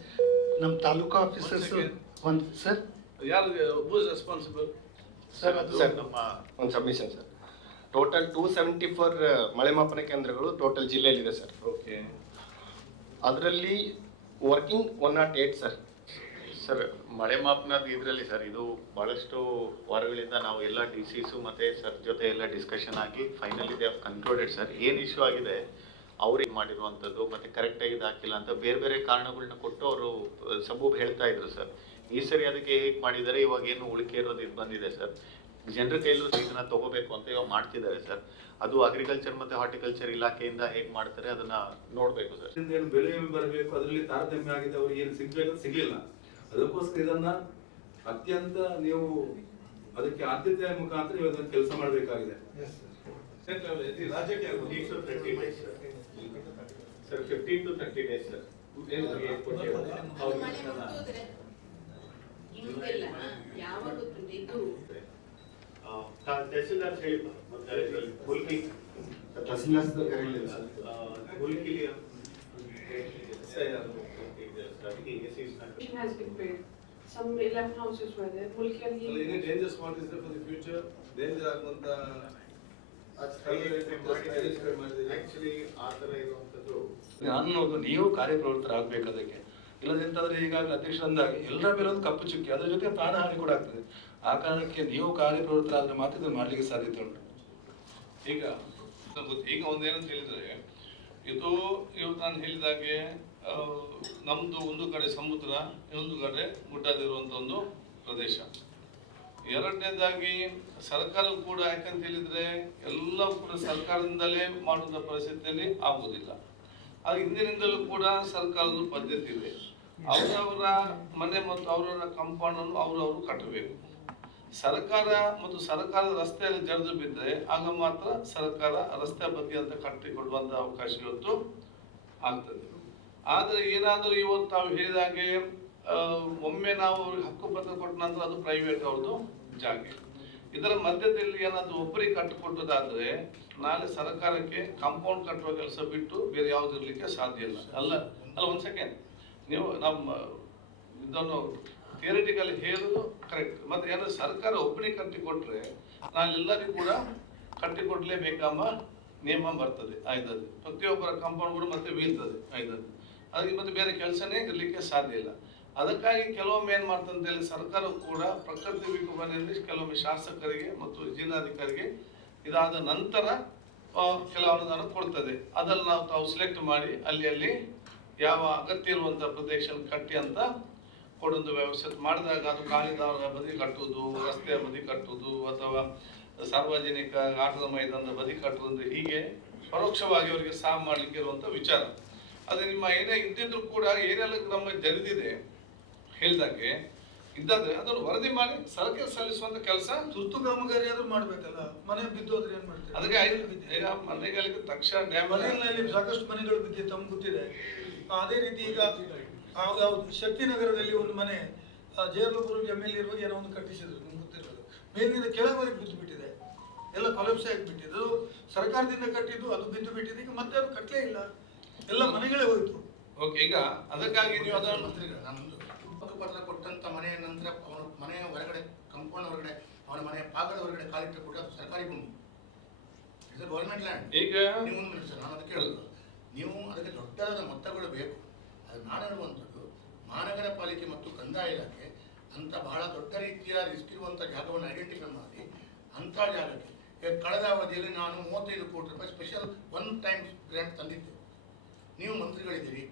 ನಮ್ಮ ತಾಲೂಕು ಆಫೀಸರ್ಸ್ ಒಂದು ಸರ್. ಯಾರು ಹೂ ಇಸ್ ರೆಸ್ಪಾನ್ಸಿಬಲ್ ಸರ್? ಅದು ಸರ್, ನಮ್ಮ ಒಂದು ಸಬ್ಮಿಷನ್ ಸರ್. ಟೋಟಲ್ 274 ಮಳೆ ಮಾಪನ ಕೇಂದ್ರಗಳು ಟೋಟಲ್ ಜಿಲ್ಲೆಯಲ್ಲಿದೆ ಸರ್. ಓಕೆ, ಅದರಲ್ಲಿ ವರ್ಕಿಂಗ್ 108 ಸರ್. ಸರ್, ಮಳೆ ಮಾಪನದ ಇದರಲ್ಲಿ ಸರ್, ಇದು ಬಹಳಷ್ಟು ವಾರಗಳಿಂದ ನಾವು ಎಲ್ಲ DCs ಮತ್ತೆ ಸರ್ ಜೊತೆ ಎಲ್ಲ ಡಿಸ್ಕಷನ್ ಆಗಿ finally they have concluded sir. ಏನು ಇಶ್ಯೂ ಆಗಿದೆ ಅವ್ರಿಗೆ ಮಾಡಿರುವಂಥದ್ದು ಮತ್ತೆ ಕರೆಕ್ಟಾಗಿ ಇದು ಹಾಕಿಲ್ಲ ಅಂತ ಬೇರೆ ಬೇರೆ ಕಾರಣಗಳನ್ನ ಕೊಟ್ಟು ಅವರು ಸಬೂಬ್ ಹೇಳ್ತಾ ಇದ್ರು ಸರ್. ಈ ಸರಿ ಅದಕ್ಕೆ ಹೇಗೆ ಮಾಡಿದ್ದಾರೆ, ಇವಾಗ ಏನು ಉಳಿಕೆ ಇರೋದು ಇದು ಬಂದಿದೆ ಸರ್. ಜನರ ಕೈಲೂ ಇದನ್ನ ತಗೋಬೇಕು ಅಂತ ಇವಾಗ ಮಾಡ್ತಿದ್ದಾರೆ ಸರ್. ಅದು ಅಗ್ರಿಕಲ್ಚರ್ ಮತ್ತೆ ಹಾರ್ಟಿಕಲ್ಚರ್ ಇಲಾಖೆಯಿಂದ ಹೇಗೆ ಮಾಡ್ತಾರೆ ಅದನ್ನ ನೋಡ್ಬೇಕು ಸರ್. ಬೆಲೆ ಬರಬೇಕು, ಅದರಲ್ಲಿ ತಾರತಮ್ಯ ಆಗಿದೆ, ಅವ್ರಿಗೆ ಏನು ಸಿಗ್ಬೇಕು ಸಿಗ್ಲಿಲ್ಲ. ಅದಕ್ಕೋಸ್ಕರ ಇದನ್ನ ಅತ್ಯಂತ ನೀವು ಅದಕ್ಕೆ ಆದ್ಯತೆಯ ಮುಖಾಂತರ ನೀವು ಅದನ್ನ ಕೆಲಸ ಮಾಡಬೇಕಾಗಿದೆ. ರಾಜ್ಯಕ್ಕೆ sir 15 to 30 days sir. Tahsildar has been paid. Some 11 houses were there. Any danger spot is there for the future? Danger ಆಗುವಂತ ಆಕ್ಚುಲಿ ಆ ಥರ ಇರುವಂಥದ್ದು ಅನ್ನೋದು ನೀವು ಕಾರ್ಯಪ್ರವೃತ್ತರಾಗಬೇಕು. ಅದಕ್ಕೆ ಇಲ್ಲದಂತಂದ್ರೆ ಈಗಾಗಲೇ ಅಧ್ಯಕ್ಷರಂದಾಗಿ ಎಲ್ಲರ ಮೇಲೆ ಒಂದು ಕಪ್ಪು ಚುಕ್ಕಿ, ಅದರ ಜೊತೆ ಪ್ರಾಣಹಾನಿ ಕೂಡ ಆಗ್ತದೆ. ಆ ಕಾರಣಕ್ಕೆ ನೀವು ಕಾರ್ಯಪ್ರವೃತ್ತರಾದ್ರೆ ಮಾತ್ರ ಇದನ್ನು ಮಾಡ್ಲಿಕ್ಕೆ ಸಾಧ್ಯತೆ ಉಂಟು. ಈಗ ಒಂದೇನಂತ ಹೇಳಿದ್ರೆ, ಇವತ್ತು ನಾನು ಹೇಳಿದಾಗೆ ನಮ್ದು ಒಂದು ಕಡೆ ಸಮುದ್ರ, ಇನ್ನೊಂದು ಕಡೆ ಗುಡ್ಡದಿರುವಂತ ಒಂದು ಪ್ರದೇಶ. ಎರಡನೇದಾಗಿ ಸರ್ಕಾರ ಕೂಡ ಯಾಕಂತ ಹೇಳಿದ್ರೆ ಎಲ್ಲವೂ ಕೂಡ ಸರ್ಕಾರದಿಂದಲೇ ಮಾಡುವ ಪರಿಸ್ಥಿತಿಯಲ್ಲಿ ಆಗುವುದಿಲ್ಲ. ಅದು ಹಿಂದಿನಿಂದಲೂ ಕೂಡ ಸರ್ಕಾರದ ಪದ್ಧತಿ ಇದೆ. ಅವರವರ ಮನೆ ಮತ್ತು ಅವರವರ ಕಾಂಪೌಂಡ್ ಅನ್ನು ಅವರವರು ಕಟ್ಟಬೇಕು. ಸರ್ಕಾರ ಮತ್ತು ಸರ್ಕಾರದ ರಸ್ತೆಯಲ್ಲಿ ಜರಿದು ಬಿದ್ದರೆ ಆಗ ಮಾತ್ರ ಸರ್ಕಾರ ರಸ್ತೆ ಬದಿ ಅಂತ ಕಟ್ಟಿಕೊಡುವಂತ ಅವಕಾಶ ಇವತ್ತು ಆಗ್ತದೆ. ಆದರೆ ಏನಾದರೂ ಇವತ್ತು ತಾವು ಹೇಳಿದಾಗೆ ಒಮ್ಮೆ ನಾವು ಅವ್ರಿಗೆ ಹಕ್ಕುಪತ್ರ ಕೊಟ್ಟ ನಂತರ ಅದು ಪ್ರೈವೇಟ್ ಅವ್ರದ್ದು ಜಾಗ. ಇದರ ಮಧ್ಯದಲ್ಲಿ ಏನಾದರೂ ಒಬ್ಬರಿಗೆ ಕಟ್ಟಿಕೊಟ್ಟದಾದ್ರೆ ನಾಳೆ ಸರ್ಕಾರಕ್ಕೆ ಕಾಂಪೌಂಡ್ ಕಟ್ಟುವ ಕೆಲಸ ಬಿಟ್ಟು ಬೇರೆ ಯಾವ್ದು ಇರ್ಲಿಕ್ಕೆ ಸಾಧ್ಯ ಇಲ್ಲ. ಅಲ್ಲ ಒಂದ್ ಸೆಕೆಂಡ್, ನೀವು ನಮ್ಮ ಇದನ್ನು ಥಿಯರಿಟಿಕಲಿ ಹೇಳುದು ಕರೆಕ್ಟ್. ಮತ್ತೆ ಏನಾದ್ರು ಸರ್ಕಾರ ಒಬ್ಬನಿಗೆ ಕಟ್ಟಿಕೊಟ್ರೆ ನಾಳೆಲ್ಲರಿಗೂ ಕೂಡ ಕಟ್ಟಿಕೊಡ್ಲೇಬೇಕೆಂಬ ನಿಯಮ ಬರ್ತದೆ. ಆಯ್ತದೆ, ಪ್ರತಿಯೊಬ್ಬರ ಕಾಂಪೌಂಡ್ ಕೂಡ ಮತ್ತೆ ಬೀಳ್ತದೆ. ಆಯ್ತದೆ, ಅದಕ್ಕೆ ಮತ್ತೆ ಬೇರೆ ಕೆಲಸನೇ ಇರ್ಲಿಕ್ಕೆ ಸಾಧ್ಯ ಇಲ್ಲ. ಅದಕ್ಕಾಗಿ ಕೆಲವೊಮ್ಮೆ ಏನ್ ಮಾಡ್ತಂತ ಹೇಳಿ ಸರ್ಕಾರ ಕೂಡ ಪ್ರಕೃತಿ ವಿಕೋಪದಲ್ಲಿ ಕೆಲವೊಮ್ಮೆ ಶಾಸಕರಿಗೆ ಮತ್ತು ಜಿಲ್ಲಾಧಿಕಾರಿಗೆ ಇದಾದ ನಂತರ ಕೆಲವು ಅನುದಾನ ಕೊಡ್ತದೆ. ಅದನ್ನು ತಾವು ಸೆಲೆಕ್ಟ್ ಮಾಡಿ ಅಲ್ಲಿ ಯಾವ ಅಗತ್ಯ ಇರುವಂತಹ ಪ್ರದೇಶ ಕಟ್ಟಿ ಅಂತ ಕೊಡೊಂದು ವ್ಯವಸ್ಥೆ ಮಾಡಿದಾಗ ಅದು ಕಾಲಿದಾರ ಬದಿ ಕಟ್ಟುವುದು, ರಸ್ತೆಯ ಬದಿ ಕಟ್ಟುವುದು, ಅಥವಾ ಸಾರ್ವಜನಿಕ ಆಟದ ಮೈದಾನದ ಬದಿ ಕಟ್ಟುವುದು, ಹೀಗೆ ಪರೋಕ್ಷವಾಗಿ ಅವರಿಗೆ ಸಹಾಯ ಮಾಡ್ಲಿಕ್ಕೆ ಇರುವಂತ ವಿಚಾರ. ಅದೇ ನಿಮ್ಮ ಏನೇ ಇದ್ದಿದ್ರು ಕೂಡ ಏನೆಲ್ಲ ನಮ್ಮ ಜರಿದಿದೆ ಹೇಳಿದಾಗೆ ಇದ್ದಾದ್ರೆ ಅದನ್ನು ವರದಿ ಮಾಡಿ ಸರ್ಕಾರ ಸಲ್ಲಿಸುವಂತ ಕೆಲಸ. ತುರ್ತು ಕಾಮಗಾರಿ ಆದ್ರೂ ಮಾಡ್ಬೇಕಲ್ಲ. ಮನೆ ಬಿದ್ದೋದ್ರೆ ಏನ್ ಮಾಡ್ತಾರೆ? ಅದಕ್ಕೆ ಮನೆಗಳಿಗೆ ತಕ್ಷಣ ಮನೆಯಲ್ಲಿ ಸಾಕಷ್ಟು ಮನೆಗಳು ಬಿದ್ದಿದೆ, ತಮ್ಗೆ ಗೊತ್ತಿದೆ. ಅದೇ ರೀತಿ ಈಗ ಶಕ್ತಿನಗರದಲ್ಲಿ ಒಂದು ಮನೆ ಜೇರ್ಲಪುರ MLA ಇರುವಾಗ ಏನೋ ಒಂದು ಕಟ್ಟಿಸಿದ್ರು, ನಿಮ್ಗೆ ಗೊತ್ತಿರೋದು. ಮೇಲಿನಿಂದ ಕೆಳವರೆಗೆ ಬಿದ್ದು ಬಿಟ್ಟಿದೆ, ಎಲ್ಲ ಕೊಲಪ್ಸೆ ಆಗಿಬಿಟ್ಟಿದೆ. ಅದು ಸರ್ಕಾರದಿಂದ ಕಟ್ಟಿದ್ದು, ಅದು ಬಿದ್ದು ಬಿಟ್ಟಿದೆ. ಈಗ ಮತ್ತೆ ಅದು ಕಟ್ಟಲೇ ಇಲ್ಲ, ಎಲ್ಲ ಮನೆಗಳೇ ಹೋಯ್ತು. ಓಕೆ, ಈಗ ಅದಕ್ಕಾಗಿ ನೀವು ಅದನ್ನು ಮಂತ್ರಿಗಳು ನಾನೊಂದು ಹಕ್ಕುಪತ್ರ ಕೊಟ್ಟಂತ ಮನೆಯ ನಂತರ ಅವನ ಮನೆಯ ಹೊರಗಡೆ ಕಂಪೌಂಡ್ ಹೊರಗಡೆ ಅವನ ಮನೆಯ ಭಾಗದ ಹೊರಗಡೆ ಕಾಲಿಟ್ಟು ಕೂಡ ಅದು ಸರ್ಕಾರಿ ಭೂಮಿ, ಇಟ್ಸ್ ಗವರ್ಮೆಂಟ್ ಲ್ಯಾಂಡ್. ಈಗ ನೀವು ಒಂದು ನಿಮಿಷ, ನಾನು ಅದಕ್ಕೆ ಹೇಳೋದು, ನೀವು ಅದಕ್ಕೆ ದೊಡ್ಡದಾದ ಮೊತ್ತಗಳು ಬೇಕು. ಅದು ನಾನು ಹೇಳುವಂಥದ್ದು ಮಹಾನಗರ ಪಾಲಿಕೆ ಮತ್ತು ಕಂದಾಯ ಇಲಾಖೆ ಅಂತ ಬಹಳ ದೊಡ್ಡ ರೀತಿಯ ರಿಸ್ಕ್ ಇರುವಂಥ ಜಾಗವನ್ನು ಐಡೆಂಟಿಫೈ ಮಾಡಿ ಅಂಥ ಜಾಗಕ್ಕೆ ಈಗ ಕಳೆದ ಅವಧಿಯಲ್ಲಿ ನಾನು 35 ಕೋಟಿ ರೂಪಾಯಿ ಸ್ಪೆಷಲ್ ಒನ್ ಟೈಮ್ ಗ್ರ್ಯಾಂಟ್ ತಂದಿದ್ದೆ. ನೀವು ಮಂತ್ರಿಗಳಿದ್ದೀರಿ,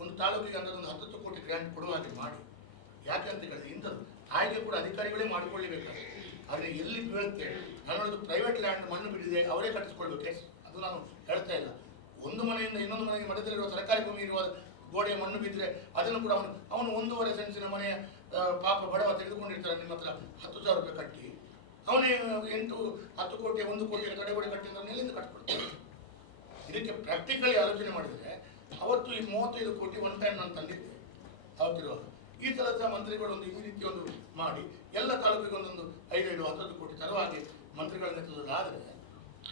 ಒಂದು ತಾಲೂಕಿಗೆ ಅಂತ ಒಂದು 10 ಕೋಟಿ ಗ್ರ್ಯಾಂಟ್ ಕೊಡುವ ಹಾಗೆ ಮಾಡಿ. ಯಾಕೆ ಅಂತ ಹೇಳಿದ್ರೆ ಇಂಥದ್ದು ಆಯ್ಕೆ ಕೂಡ ಅಧಿಕಾರಿಗಳೇ ಮಾಡಿಕೊಳ್ಳಬೇಕಾದ್ರೆ ಆದರೆ ಎಲ್ಲಿ ಬೀಳುತ್ತೆ. ನಾನು ಹೇಳೋದು ಪ್ರೈವೇಟ್ ಲ್ಯಾಂಡ್ ಮಣ್ಣು ಬಿಡಿದೆ ಅವರೇ ಕಟ್ಟಿಸ್ಕೊಳ್ಬೇಕು, ಅದು ನಾನು ಹೇಳ್ತಾ ಇಲ್ಲ. ಒಂದು ಮನೆಯಿಂದ ಇನ್ನೊಂದು ಮನೆಗೆ ಮಧ್ಯದಲ್ಲಿರುವ ಸರ್ಕಾರಿ ಭೂಮಿ ಇರುವ ಗೋಡೆಯ ಮಣ್ಣು ಬಿದ್ದರೆ ಅದನ್ನು ಕೂಡ ಅವನು 1.5 ಸೆಂಟ್ಸಿನ ಮನೆಯ ಪಾಪ ಬಡವ ತೆಗೆದುಕೊಂಡಿರ್ತಾರೆ ನಿಮ್ಮ ಹತ್ರ 10,000 ರೂಪಾಯಿ ಕಟ್ಟಿ, ಅವನೇ 8-10 ಕೋಟಿ 1 ಕೋಟಿ ತಡೆಗೋಡೆ ಕಟ್ಟಿ ಅಂತ ಎಲ್ಲಿಂದ ಕಟ್ಕೊಡ್ತಾರೆ? ಇದಕ್ಕೆ ಪ್ರಾಕ್ಟಿಕಲಿ ಆಲೋಚನೆ ಮಾಡಿದರೆ ಅವತ್ತು ಈ 35 ಕೋಟಿ ಒನ್ ಟೈಮ್ ನಾನು ತಂದಿದ್ದೆ ಅವತ್ತಿರುವಾಗ. ಈ ಥರದ ಮಂತ್ರಿಗಳೊಂದು ಈ ರೀತಿ ಒಂದು ಮಾಡಿ ಎಲ್ಲ ತಾಲೂಕಿಗೆ ಒಂದೊಂದು 5-10 ಕೋಟಿ ತರುವ ಹಾಗೆ ಮಂತ್ರಿಗಳ ನೇತೃತ್ವದಲ್ಲಿ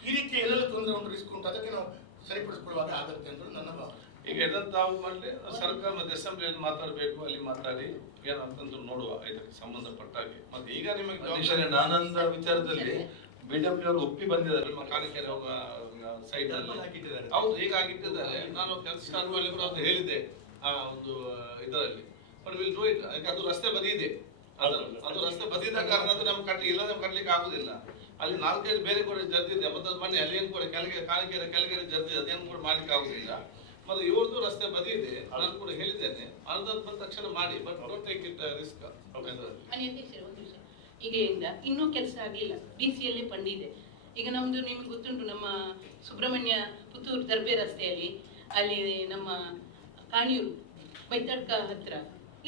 ಈ ರೀತಿ ಎಲ್ಲೆಲ್ಲ ತೊಂದರೆ ಉಂಟು, ರಿಸ್ಕ್ ಉಂಟು, ಅದಕ್ಕೆ ನಾವು ಸರಿಪಡಿಸ್ಕೊಳ್ಳುವಾಗ ಆಗುತ್ತೆ ಅಂತ ನನ್ನ ಭಾವನೆ. ಈಗ ಇದನ್ನು ತಾವು ಮಾಡಲಿ ಸರ್ಕಾರ ಮತ್ತು ಅಸೆಂಬ್ಲಿಯಲ್ಲಿ ಮಾತಾಡಬೇಕು, ಅಲ್ಲಿ ಮಾತಾಡಿ ಏನಂತಂದು ನೋಡುವ ಇದಕ್ಕೆ ಸಂಬಂಧಪಟ್ಟ ಹಾಗೆ. ಮತ್ತೆ ಈಗ ನಿಮಗೆ ಅಧ್ಯಕ್ಷರೇ, ನಾನಂದ ವಿಚಾರದಲ್ಲಿ ಬಿಜೆಪಿ ಅವರು ಒಪ್ಪಿ ಬಂದಿದ್ದಾರೆ. ನಿಮ್ಮ ಕಾಣಿಕೆರೆ ಹೋಗುವ ಸೈಡ್ ಅಲ್ಲಿ ಹೌದು, ಈಗ ಆಗಿಟ್ಟಿದ್ದಾರೆ. ನಾನು ಕೆಲಸ ಆಗುವಲ್ಲಿ ಕೂಡ ಅದು ಹೇಳಿದ್ದೆ ಆ ಒಂದು ಇದರಲ್ಲಿ, ಬಟ್ ವಿಲ್ ಡೂ ಇಟ್. ಯಾಕೆ ಅದು ರಸ್ತೆ ಬದಿ ಇದೆ, ಅದು ರಸ್ತೆ ಬದಿದ ಕಾರಣ ಅದು ನಮ್ಗೆ ಇಲ್ಲದೆ ಕಟ್ಲಿಕ್ಕೆ ಆಗುದಿಲ್ಲ. ಅಲ್ಲಿ 4-5 ಬೇರೆ ಕೂಡ ಜರ್ದಿದೆ, ಮತ್ತೆ ಅದು ಮನೆ ಅಲ್ಲಿ ಏನು ಕೂಡ ಕೆಳಗೆ ಕಾಣಿಕೆರೆ ಜರ್ದಿದೆ, ಅದೇನು ಕೂಡ ಮಾಡ್ಲಿಕ್ಕೆ ಆಗುದಿಲ್ಲ. ಮತ್ತೆ ಇವ್ರದ್ದು ರಸ್ತೆ ಬದಿ ಇದೆ, ನಾನು ಕೂಡ ಹೇಳಿದ್ದೇನೆ ಅನುದಾನ ಬಂದ ತಕ್ಷಣ ಮಾಡಿ, but don't take it risk. ಈಗ ಇನ್ನೂ ಕೆಲಸ ಆಗಲಿಲ್ಲ, ಡಿಸಿಯಲ್ಲಿ ಫಂಡ್ ಇದೆ. ಈಗ ನಮ್ದು ನಿಮ್ಗೆ ಗೊತ್ತುಂಟು, ನಮ್ಮ ಸುಬ್ರಹ್ಮಣ್ಯ ಪುತ್ತೂರು ದರ್ಬೆ ರಸ್ತೆಯಲ್ಲಿ ಅಲ್ಲಿ ನಮ್ಮ ಕಾಣಿಯೂರು ಬೈತಡ್ಕ ಹತ್ರ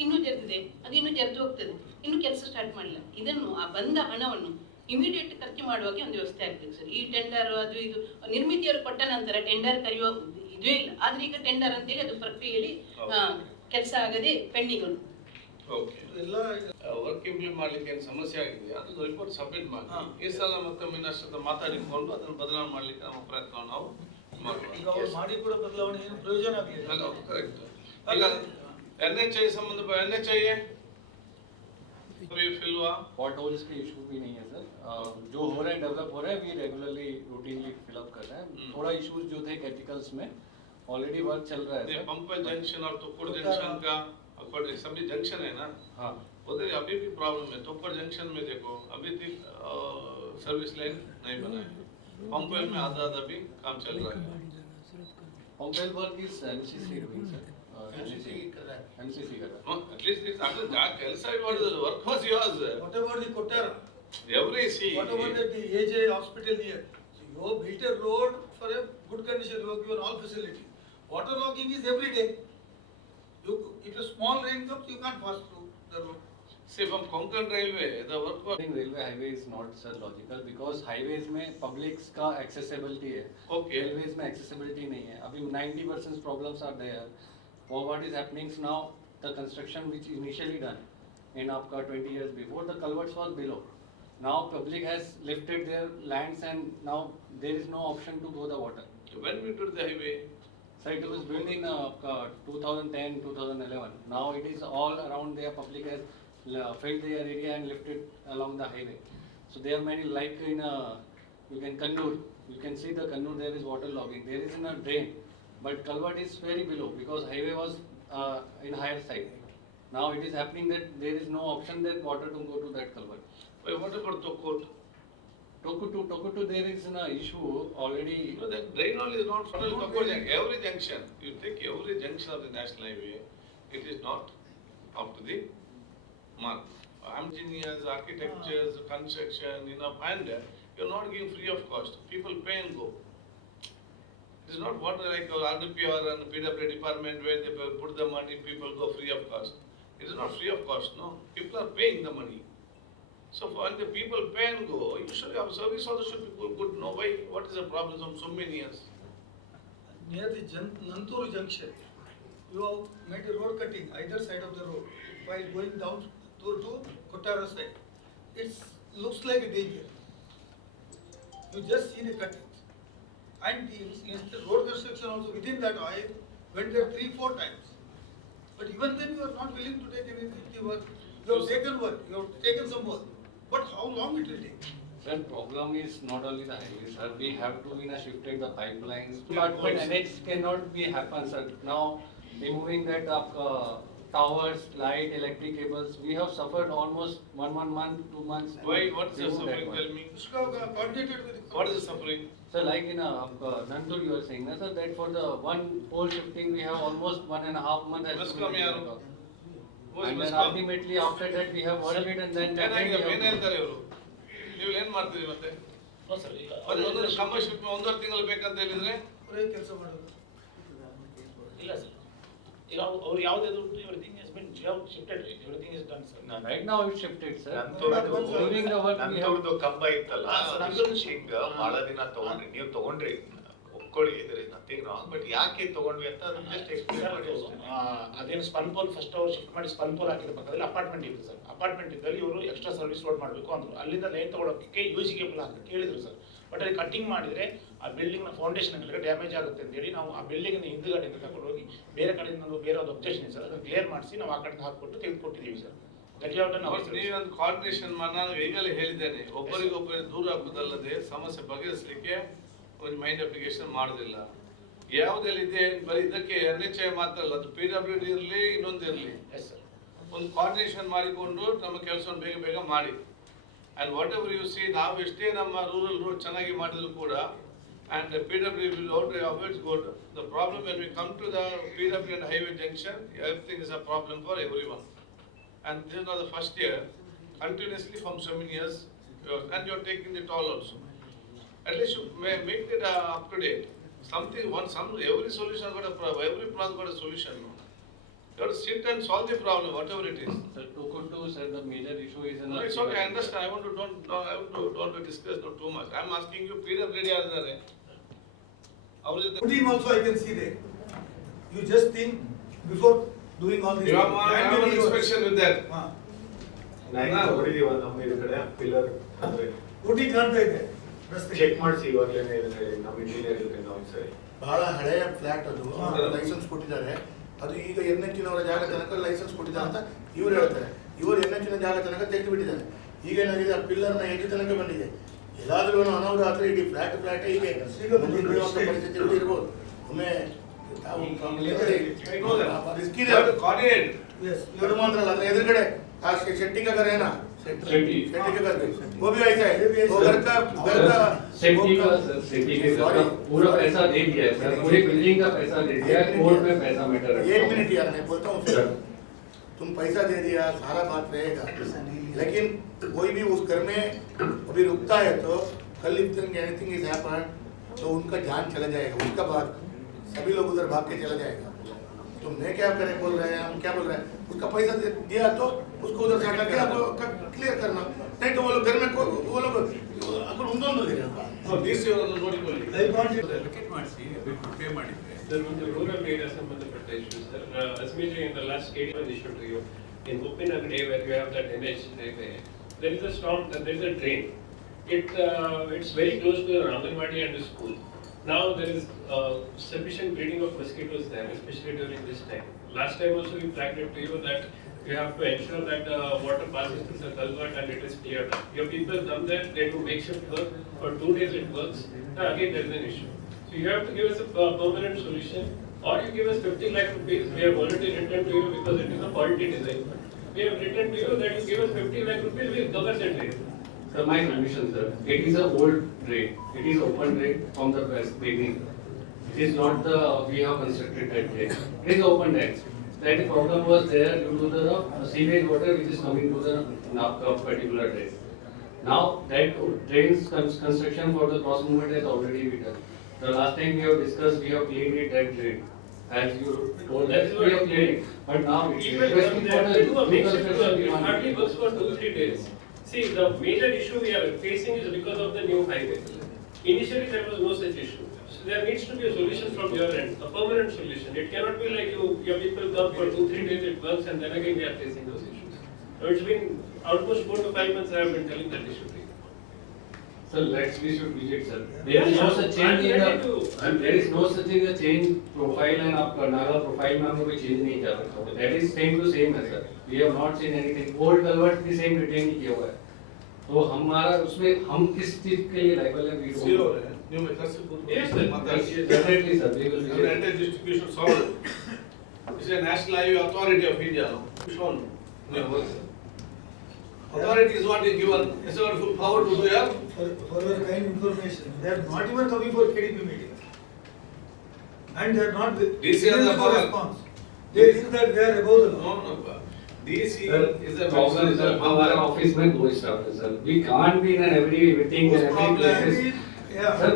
ಇನ್ನೂ ಜರ್ದಿದೆ, ಅದು ಇನ್ನೂ ಜರ್ದು ಹೋಗ್ತದೆ, ಇನ್ನೂ ಕೆಲಸ ಸ್ಟಾರ್ಟ್ ಮಾಡಿಲ್ಲ. ಇದನ್ನು ಆ ಬಂದ ಹಣವನ್ನು ಇಮಿಡಿಯೇಟ್ ಖರ್ಚು ಮಾಡುವಾಗೆ ಒಂದು ವ್ಯವಸ್ಥೆ ಆಗ್ಬೇಕು ಸರ್. ಈ ಟೆಂಡರ್ ಅದು ಇದು ನಿರ್ಮಿತಿಯವರು ಕೊಟ್ಟ ನಂತರ ಟೆಂಡರ್ ಕರೆಯುವ ಇದೇ ಇಲ್ಲ. ಆದ್ರೆ ಈಗ ಟೆಂಡರ್ ಅಂತೇಳಿ ಅದು ಪ್ರಕ್ರಿಯೆಯಲ್ಲಿ ಕೆಲಸ ಆಗದೆ ಪೆಂಡಿಂಗ್ ಉಂಟು. ಎಲ್ಲ ವರ್ಕ್ ಇಂಪ್ಲಿಮೆಂಟ್ ಮಾಡ್ಲಿಕ್ಕೆ ಏನು ಸಮಸ್ಯೆ ಆಗಿದೆ ಅದು ರಿಪೋರ್ಟ್ ಸಬ್ಮಿಟ್ ಮಾಡಿ ಈ ಸಲ ಮತ್ತೊಮ್ಮೆ ಇನ್ನಷ್ಟು ಮಾತಾಡಿಕೊಂಡು ಅದನ್ನು ಬದಲಾವಣೆ ಮಾಡ್ಲಿಕ್ಕೆ ನಮ್ಮ ಪ್ರಯತ್ನ ನಾವು ಈಗ ಅವ್ರು ಮಾಡಿ ಕೂಡ ಬದಲಾವಣೆ ಏನು ಪ್ರಯೋಜನ ಆಗಲಿಲ್ಲ. ಕರೆಕ್ಟ್. ಈಗ NHI संबंध पर NHI है कोई फिल हुआ पॉट होल्स के इशू भी नहीं है सर, जो हो रहे हैं डेवलप हो रहे हैं, we regularly routinely fill up कर रहे हैं. थोड़ा इश्यूज जो थे कैपिटल्स में ऑलरेडी वर्क चल रहा है सर. पंपल जंक्शन और टोकोड़ जंक्शन का सभी जंक्शन है ना, हाँ उधर अभी भी प्रॉब्लम है. टोकोड़ जंक्शन में देखो अभी तक सर्विस लाइन नहीं बना है. पंपल में आधा भी काम चल रहा है. पंपल work is MCC doing sir. MCC कर रहा है. At least this after that side what the work was yours. What about the Kottara? Every see. What about the AJ hospital here? So you have built a road for a good condition. You have given all facility. Water logging is every day. If a small rain comes, you can't pass through the road. See from Konkan railway, the work was. Railway highway is not sir logical because highways में publics का accessibility है. Okay. Railways में accessibility नहीं है. अभी 90% problems are there. For what is happening now, the construction which initially done in आपका 20 years before, the culverts was below. Now public has lifted their lands and now there is no option to go the water. When we did the highway? So it was built in 2010, 2011. Now it is all around there. Public has filled their area and lifted along the highway. So there are many like in you can Kannur. You can see the Kannur there is water logging. There is a drain, but culvert is very below because highway was in higher side. Now it is happening that there is no option that water to go to that culvert. Wait, what about Tokot? Tokutu there is an issue already. No, the drain only is not funnel Tokot. Every junction, you take every junction of the national highway, it is not up to the mark. Engineers, architectures, construction, and you're not giving free of cost. People pay and go. It is not water like RDPR and PWD department where they put the money, people go free of cost. It is not free of cost, no. People are paying the money. So when the people pay and go, usually our service also should be good. No, why? What is the problem from so many years? Near the Nanturu junction, you have made a road cutting either side of the road while going down to Kottara side. It looks like a danger. You just see the cutting. And the road construction also within that, went there 3-4 times. But even then you are not willing to take any work. You have taken work, you have taken some work. But how long it will take? Sir, problem is not only the highway, sir. We have to shifted the pipelines. But NH cannot be happen, sir. Now removing that towers, light, electric cables, we have suffered almost one month, 2 months. to Why? What is the remove that suffering? one. Tell me. Uska coordinated with. What is the suffering? So like in Nandur you are saying, na, sir, that for the one pole shifting we have almost 1.5 months. has to be Muscom taken yaru? out. Who is And then Muscom? ultimately after that we have worked it and then. ಏನಾಗಿದೆ ಏನ್ ಹೇಳ್ತಾರೆ ಇವರು ನೀವು ಏನ್ ಮಾಡ್ತೀರಿ ಮತ್ತೆ ಅದು ಒಂದೊಂದು ಕಂಬ ಶಿಫ್ಟ್ ಒಂದೂವರೆ ತಿಂಗಳು ಬೇಕಂತ ಹೇಳಿದ್ರೆ ಅವರೇ ಕೆಲಸ ಮಾಡೋದು. ಇಲ್ಲ ಸರ್ ಈಗ ಅವ್ರು ಯಾವುದೇ ದುಡ್ಡು everything has been shifted everything is done sir Right now it's shifted, sir. ನಂತೂರ್ದು During the work we have. ನಂತೂರ್ದು ಕಂಬ ಇತ್ತಲ್ಲ ಹಿಂಗ ಬಹಳ ದಿನ ತಗೊಂಡ್ರಿ ನೀವು ತಗೊಂಡ್ರಿ ಒಪ್ಕೊಳ್ಳಿ ಇದ್ರ ನಥಿಂಗ್ ರಾಂಗ್ ಬಟ್ ಯಾಕೆ ತಗೊಂಡ್ವಿ ಅಂತ ಅದನ್ನ ಜಸ್ಟ್ ಎಕ್ಸ್ಪ್ಲೇನ್ ಮಾಡಿ ಅಷ್ಟೇ. ಅದೇನು ಸ್ಪನ್ ಪೋಲ್ ಫಸ್ಟ್ ಅವ್ರು ಶಿಫ್ಟ್ ಮಾಡಿ ಸ್ಪನ್ ಪೋಲ್ ಹಾಕಿದ ಪಕ್ಕದಲ್ಲಿ ಅಪಾರ್ಟ್ಮೆಂಟ್ ಇತ್ತು ಸರ್ ಅಪಾರ್ಟ್ಮೆಂಟ್ ಇದ್ದಲ್ಲಿ ಇವರು ಎಕ್ಸ್ಟ್ರಾ ಸರ್ವಿಸ್ ಲೋಡ್ ಮಾಡಬೇಕು ಅಂದ್ರು ಅಲ್ಲಿಂದ ಲೈನ್ ತಗೊಳೋಕ್ಕೆ ಯೂಜಿಗೆ ಅಂತ ಕೇಳಿದ್ರು ಸರ್ ಬಟ್ ಅಲ್ಲಿ ಕಟ್ಟಿಂಗ್ ಮಾಡಿದ್ರೆ ಆ ಬಿಲ್ಡಿಂಗ್ ನ ಫೌಂಡೇಶನ್ ಡ್ಯಾಮೇಜ್ ಆಗುತ್ತೆ ಅಂತ ಹೇಳಿ ನಾವು ಆ ಬಿಲ್ಡಿಂಗ್ ಹಿಂದುಗಡೆ ತಗೊಂಡು ಹೋಗಿ ಬೇರೆ ಕಡೆಯಿಂದ ಬೇರೆ ಒಂದು ಒಬ್ಜೆಕ್ಷನ್ ಇದೆ ಸರ್ ಅದನ್ನು ಕ್ಲಿಯರ್ ಮಾಡಿಸಿ ನಾವು ಆ ಕಡೆಯಿಂದ ಹಾಕ್ಬಿಟ್ಟು ತೆಗೆದುಕೊಟ್ಟಿದ್ದೀವಿ ಸರ್ ನೀವೊಂದು ಕೋಆರ್ಡಿನೇಷನ್ ನಾನು ಈಗಲೇ ಹೇಳಿದ್ದೇನೆ ಒಬ್ಬರಿಗೊಬ್ಬರಿಗೆ ದೂರ ಆಗುವುದಲ್ಲದೆ ಸಮಸ್ಯೆ ಬಗೆಹರಿಸಲಿಕ್ಕೆ ಒಂದು ಮೈಂಡ್ ಅಪ್ಲಿಕೇಶನ್ ಮಾಡೋದಿಲ್ಲ ಯಾವುದೆಲ್ಲಿದೆ ಬರೀ ಇದಕ್ಕೆ NHI ಮಾತ್ರ ಅಲ್ಲ ಅದು PWD ಇರಲಿ ಇನ್ನೊಂದು ಇರಲಿ ಒಂದು ಕೋಆರ್ಡಿನೇಷನ್ ಮಾಡಿಕೊಂಡು ನಮ್ಮ ಕೆಲಸವನ್ನು ಬೇಗ ಬೇಗ ಮಾಡಿ and what ever U C ನಾವು ಎಷ್ಟೇ ನಮ್ಮ ರೂರಲ್ ರೋಡ್ ಚೆನ್ನಾಗಿ ಮಾಡಿದ್ರು ಕೂಡ and PWD will always good. The problem when we come to the PWD and highway junction, everything is a problem for everyone. And this is not the first year, continuously from so many years, and you are taking the toll also. At least you may make it up to date. Something, every solution got a problem, every problem got a solution. You have to sit and solve the problem, whatever it is. Sir, to sir, the major issue is in. No, it's okay, I understand. I want to don't discuss not too much. I am asking you, PWD are there. Team also I can see there. You just think before doing all this. You have an inspection with that. ನೋಡಿದೀವ ನಮ್ಮ ಇದ್ರ ಕಡೆ pillar ಅಂದ್ರೆ ಕೋಟಿ ಕಾಣ್ತಾ ಇದೆ ರಸ್ತೆ. Check ಮಾಡಿಸಿ ಇವಾಗಲೇ ನಮ್ಮ ಇಂಜಿನಿಯರ್ ಇದ್ರೆ ನಾವು ಸರಿ ಬಹಳ ಹಳೆಯ ಫ್ಲಾಟ್ ಅದು ಲೈಸೆನ್ಸ್ ಕೊಟ್ಟಿದ್ದಾರೆ ಅದು ಈಗ NHನವರ ಜಾಗ ತನಕ ಲೈಸೆನ್ಸ್ ಕೊಟ್ಟಿದ್ದಾರೆ ಅಂತ ಇವರು ಹೇಳ್ತಾರೆ ಇವರು NHನ ಜಾಗ ತನಕ ತೆಗೆದು ಬಿಟ್ಟಿದ್ದಾರೆ ಈಗ ಏನಾಗಿದೆ ಆ ಪಿಲ್ಲರ್ನ ಎಲ್ಲಿ ತನಕ ಬಂದಿದೆ ಎಲ್ಲಾದ್ರೂ ಅನಾಹುತ ಆದ್ರೆ ಇಡೀ ಫ್ಲಾಟ್ ಹೀಗೆ ಬೀಳುವಂತ ಪರಿಸ್ಥಿತಿಗಳು ಇರ್ಬೋದು ಒಮ್ಮೆ ರಿಸ್ಕ್ ಇದೆ ಇವರು ಮಾತ್ರ ಅಲ್ಲ ಅದ್ರ ಎದುರುಗಡೆ शेट्टी का घर है ना शेट्टी का घर वो भी ऐसा है वो घर का शेट्टी के घर का पूरा पैसा दे दिया है सर पूरी बिल्डिंग का पैसा दे दिया है कोर्ट में पैसा मैटर है 1 मिनट यार मैं बोलता हूँ तुम पैसा दे दिया सारा बात रहेगा लेकिन कोई भी उस घर में अभी रुकता है तो कल एनीथिंग इज हैपन तो उनका जान चला जाएगा उसका बाद सभी लोग उधर भाग के चला जाएगा तो मैं क्या करें बोल रहे हैं हम क्या बोल रहे हैं उसका पैसा दिया तो उसको उधर से हटा के आपको क्लियर करना नहीं तो वो लोग घर में वो लोग अगर उन्दोंದು ನೋಡಿಕೊಳ್ಳಿ ಟಿಕೆಟ್ ಮಾಡಿಸಿ ಪೇ ಮಾಡಿದ್ರೆ ಸರ್ ಒಂದು ರೂರಲ್ ಏರಿಯಾ ಸಂಬಂಧಪಟ್ಟ ಇಶ್ಯೂ ಸರ್ ಅಸ್ಮಿಜಿ in the last 81 issue to you in Uppinagadi where you have that NH highway there is a drain it's very close to an Anganwadi and a school. Now there is sufficient breeding of mosquitoes there, especially during this time. Last time also we flagged it to you that you have to ensure that water passes through the culvert and it is cleared up. Your people come there, they do makeshift work, for 2 days it works, and again there is an issue. So you have to give us a permanent solution, or you give us 50 lakh rupees. We have already written to you because it is a faulty design. We have written to you that you give us 50 lakh rupees, we will cover that drain. Sir, my solution, sir, it is a old drain. It is open drain from the beginning. It is not the we have constructed that drain. It is open drain. That problem was there due to the sewage water which is coming to the particular drain. Now that drain's construction for the cross movement has already been done. The last time we have discussed, we have cleaned it that drain. As you told us, we have cleaned it. But now it is requesting for the it hardly works for 2-3 days. See, the major issue we are facing is because of the new highway. Initially, there was no such issue. So there needs to be a solution from your end, a permanent solution. It cannot be like your people come for 2-3 days, it works, and then again we are facing those issues. So it's been almost 4 to 5 months I have been telling that issue to you. Sir, we should visit, sir. There is no such change in the, there is no such in the change profile and आप Karnataka profile में हमने कोई change नहीं किया है. That is same to same है, sir. We have not seen anything. Old culvert भी same retain ही किया हुआ है. तो हमारा उसमें हम किस चीज के लिए liable है? We Zero don't know. है. ನೀವು ಕರ್ಸಿ ಕೂತ್ಕೊಂಡು Yes, sir. ಮಾತಾಡಿ. Definitely, sir. We will Your visit. entire district you should solve it. It's a national highway authority of India. Shown. Authority is what is given. It's our full power to do here. For your kind information, they are not even coming for KDP meetings. And they are not DC has the power. response. They think that they are above the law. No, no. DC Sir, is a problem is that हमारा office में दो staff है, sir. We can't be in every meeting and every places. Yeah. Sir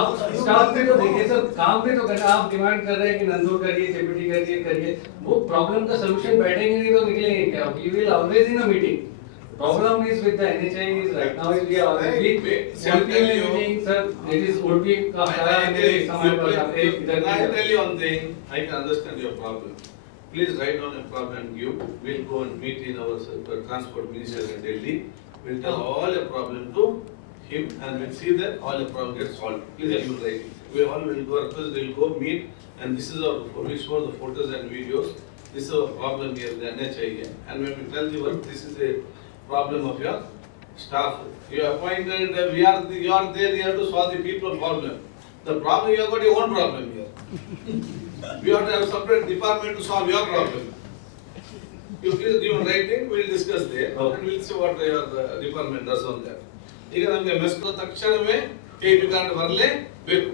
आप staff में तो देखिए sir, काम में तो करना, आप डिमांड कर रहे हैं कि नंदू करिए, जेपीटी करिए, वो प्रॉब्लम का सलूशन बैठेंगे नहीं तो निकलेंगे क्या? We will always in a meeting. Problem is with the NHI is right now is we are already meeting, sir. It is would be का सारा मेरे समय पर जाते इधर I tell you one thing, I can understand your problem. Please write down a problem and give. We'll go and meet in our transport minister in Delhi. We'll tell all your problem to him and we'll see that all your problem gets solved. Please give writing. We all will go, first we'll go meet and this is our, we show the photos and videos. This is our problem here, the NHI here. And when we tell you what this is a problem of your staff. You are appointed, you are there, you have to solve the people problem. The problem, you have got your own problem here. You have to have a separate department to solve your problem. You please give in writing, we will discuss there and we will see what your department does on that. ಈಗ ನಮಗೆ ಮೆಸ್ಕೋ ತಕ್ಷಣವೇ KP card ಬರಲೇಬೇಕು.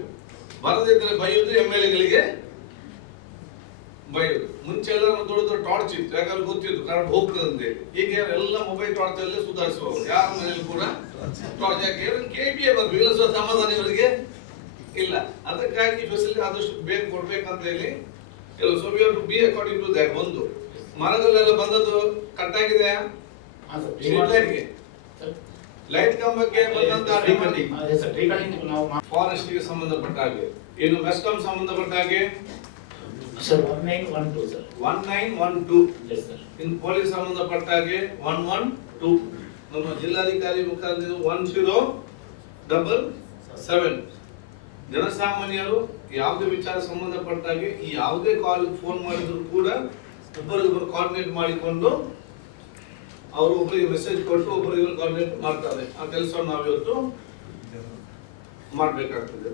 ಬರದಿದ್ದರೆ ಬೈಯೋದು MLA ಬೈಯೋದು. ಮುಂಚೆ ಎಲ್ಲ ದೊಡ್ಡ ಟಾರ್ಚ್ ಇತ್ತು, ಯಾಕಂದ್ರೆ ಗೊತ್ತಿತ್ತು ಕರೆಂಟ್ ಹೋಗ್ತದೆ ಅಂತ ಹೇಳಿ. ಈಗ ಎಲ್ಲ ಮೊಬೈಲ್ ಟಾರ್ಚ್ ಅಲ್ಲೇ ಸುಧಾರಿಸುವವರು, ಯಾರ ಮನೆಯಲ್ಲಿ ಕೂಡ ಟಾರ್ಚ್ ಯಾಕೆ KPA ಬರಬೇಕು, ಇಲ್ಲ ಸಮಾಧಾನ ಇವರಿಗೆ ಇಲ್ಲ. ಅದಕ್ಕಾಗಿ ಫೆಸಿಲಿಟಿ ಆದಷ್ಟು ಬೇಗ ಕೊಡ್ಬೇಕಂತ ಹೇಳಿ ಕೆಲವು so we have to be according to that. ಒಂದು ಮರಗಳೆಲ್ಲ ಬಂದದ್ದು ಕಟ್ಟಾಗಿದೆ, ಸ್ಟ್ರೀಟ್ ಲೈಟ್ಗೆ ಲೈಟ್ ಕಂಬಕ್ಕೆ ಬಂದಂತ ಫಾರೆಸ್ಟ್ ಗೆ ಸಂಬಂಧಪಟ್ಟ ಹಾಗೆ, ಏನು ಮೆಸ್ಕಾಂ ಸಂಬಂಧಪಟ್ಟ ಹಾಗೆ sir 1912 sir 1912 yes sir. In police ಸಂಬಂಧಪಟ್ಟ ಹಾಗೆ 112 ನಮ್ಮ ಜಿಲ್ಲಾಧಿಕಾರಿ ಮುಖಾಂತರ 1077. ಜನಸಾಮಾನ್ಯರು ಯಾವುದೇ ವಿಚಾರ ಸಂಬಂಧಪಟ್ಟ ಹಾಗೆ ಈ ಯಾವುದೇ ಕಾಲ್ ಫೋನ್ ಮಾಡಿದ್ರು ಕೂಡ ಒಬ್ಬರಿಗೊಬ್ಬರು ಕೋಆರ್ಡಿನೇಟ್ ಮಾಡಿಕೊಂಡು ಅವರು ಒಬ್ಬರಿಗೆ ಮೆಸೇಜ್ ಕೊಟ್ಟು ಒಬ್ಬರಿಗೆ ಕೋಆರ್ಡಿನೇಟ್ ಮಾಡ್ತಾರೆ. ಆ ಕೆಲಸವನ್ನು ನಾವು ಇವತ್ತು ಮಾಡಬೇಕಾಗ್ತದೆ.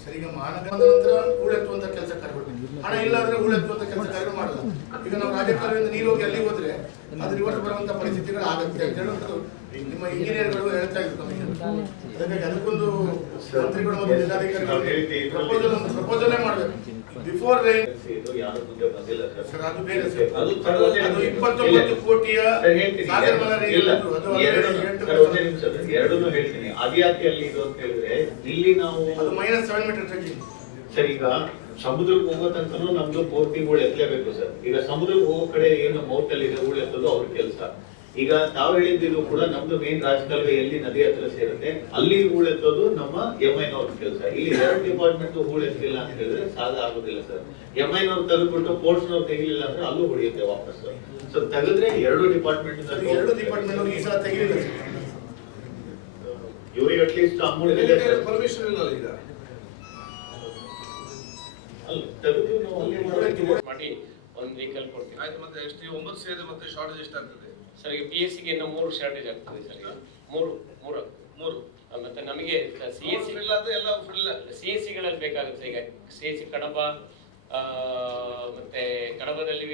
ಸರ್, ಈಗ ಮಹಾನಗರ ನಂತರ ಹೂಳೆತ್ತುವಂತ ಕೆಲಸ ಕಾರ್ಯಗಳು, ಹಣ ಇಲ್ಲ ಅಂದ್ರೆ ಹೂಳೆತ್ತುವಂತ ಕೆಲಸ ಕಾರ್ಯಗಳು ಮಾಡಲ್ಲ. ಈಗ ನಾವು ರಾಜಕಾರಣದಿಂದ ನೀರು ಹೋಗಿ ಅಲ್ಲಿ ಹೋದ್ರೆ ಅದು ರಿವರ್ಸ್ ಬರುವಂತ ಪರಿಸ್ಥಿತಿಗಳು ಆಗುತ್ತೆ ಅಂತ ಹೇಳೋದು ನಿಮ್ಮ ಇಂಜಿನಿಯರ್ಗಳು ಹೇಳ್ತಾ ಇದ್ರು ಕಮಿಷನ್. ಅದಕ್ಕಾಗಿ ಅದಕ್ಕೊಂದು ಮಂತ್ರಿಗಳು ಮತ್ತು ಜಿಲ್ಲಾಧಿಕಾರಿಗಳು ಪ್ರಪೋಸಲ್ ಮಾಡಬೇಕು ಬಿಫೋರ್ ರೈನ್. ಯಾರು ಮುಂದೆ ಬಂದಿಲ್ಲ ಸರ್, ಅದು ಬೇರೆ ಸರ್. ಅದು 29 ಕೋಟಿಯ ಸಾಗರಮಾಲಾ ರೈಲು ಅದು ಎರಡನ್ನೂ ಹೇಳ್ತೀನಿ. ಅದ್ಯಾಕೆ ಅಲ್ಲಿ ಇದು ಅಂತ ಹೇಳಿದ್ರೆ ಇಲ್ಲಿ ನಾವು ಅದು -7 ಮೀಟರ್ ಟ್ರೆಕಿಂಗ್. ಸರ್, ಈಗ ಸಮುದ್ರಕ್ಕೆ ಹೋಗೋ ತನಕನೂ ನಮ್ದು ಪೂರ್ತಿ ಹೂಳು ಎತ್ತಲೇಬೇಕು ಸರ್. ಈಗ ಸಮುದ್ರಕ್ಕೆ ಹೋಗೋ ಕಡೆ ಏನು ಮೌತ್ ಅಲ್ಲಿ ಇದೆ ಹೂಳು ಎತ್ತೋದು ಅವ್ರ ಕೆಲಸ. ಈಗ ತಾವು ಹೇಳಿದ್ದು ಕೂಡ ನಮ್ದು ಮೇನ್ ರಾಜಕಾಲುವೆ ಎಲ್ಲಿ ನದಿ ಹತ್ರ ಸೇರುತ್ತೆ ಅಲ್ಲಿ ಹೂಳು ಎತ್ತೋದು ನಮ್ಮ MIನವ್ರ ಕೆಲಸ. ಇಲ್ಲಿ ಎರಡು ಡಿಪಾರ್ಟ್ಮೆಂಟ್ ಹೂಳು ಎತ್ತಿಲ್ಲ ಅಂತ ಹೇಳಿದ್ರೆ ಸಾಲ ಆಗೋದಿಲ್ಲ ಸರ್. MIನವ್ರು ತೆಗೆದ್ಬಿಟ್ಟು ಪೋರ್ಟ್ಸ್ನವ್ರು ತೆಗಿಲಿಲ್ಲ ಅಂದ್ರೆ ಅಲ್ಲೂ ಹೊಡೆಯುತ್ತೆ ವಾಪಸ್. ಸೊ ತೆಗೆದ್ರೆ ಎರಡು ಡಿಪಾರ್ಟ್ಮೆಂಟ್ ಈ ಸಲ ತೆಗಿಲಿಲ್ಲ ಇವ್ರಿಗೆ ಅಟ್ಲೀಸ್ಟ್ ಅಮೌಂಟ್ ಇದೆ ಸರ್. ಪರ್ಮಿಷನ್ ಇಲ್ಲ ಈಗ ಅಲ್ಲ ತೆಗೆದು ನಾವು ಅಲ್ಲಿ ಮಾಡಿ ಒಂದು ವೆಹಿಕಲ್ ಕೊಡ್ತೀವಿ. ಆಯ್ತು, ಮತ್ತೆ ಎಷ್ಟು 9 ಸೇರಿದೆ ಮತ್ತೆ ಶಾರ್ಟೇಜ್ ಎಷ್ಟಾಗ್ತದೆ ಸರ್? ಈಗ PSC ಗೆ ಇನ್ನೂ 3 ಶಾರ್ಟೇಜ್ ಆಗ್ತದೆ ಸರ್. ಈಗ ಮೂರು ಮತ್ತೆ ನಮಗೆ CSC ಎಲ್ಲ ಫುಲ್ CSC ಗಳಲ್ಲಿ ಬೇಕಾಗುತ್ತೆ. ಈಗ CSC ಕಡಬ ಮತ್ತೆ ಕಡಬದಲ್ಲಿ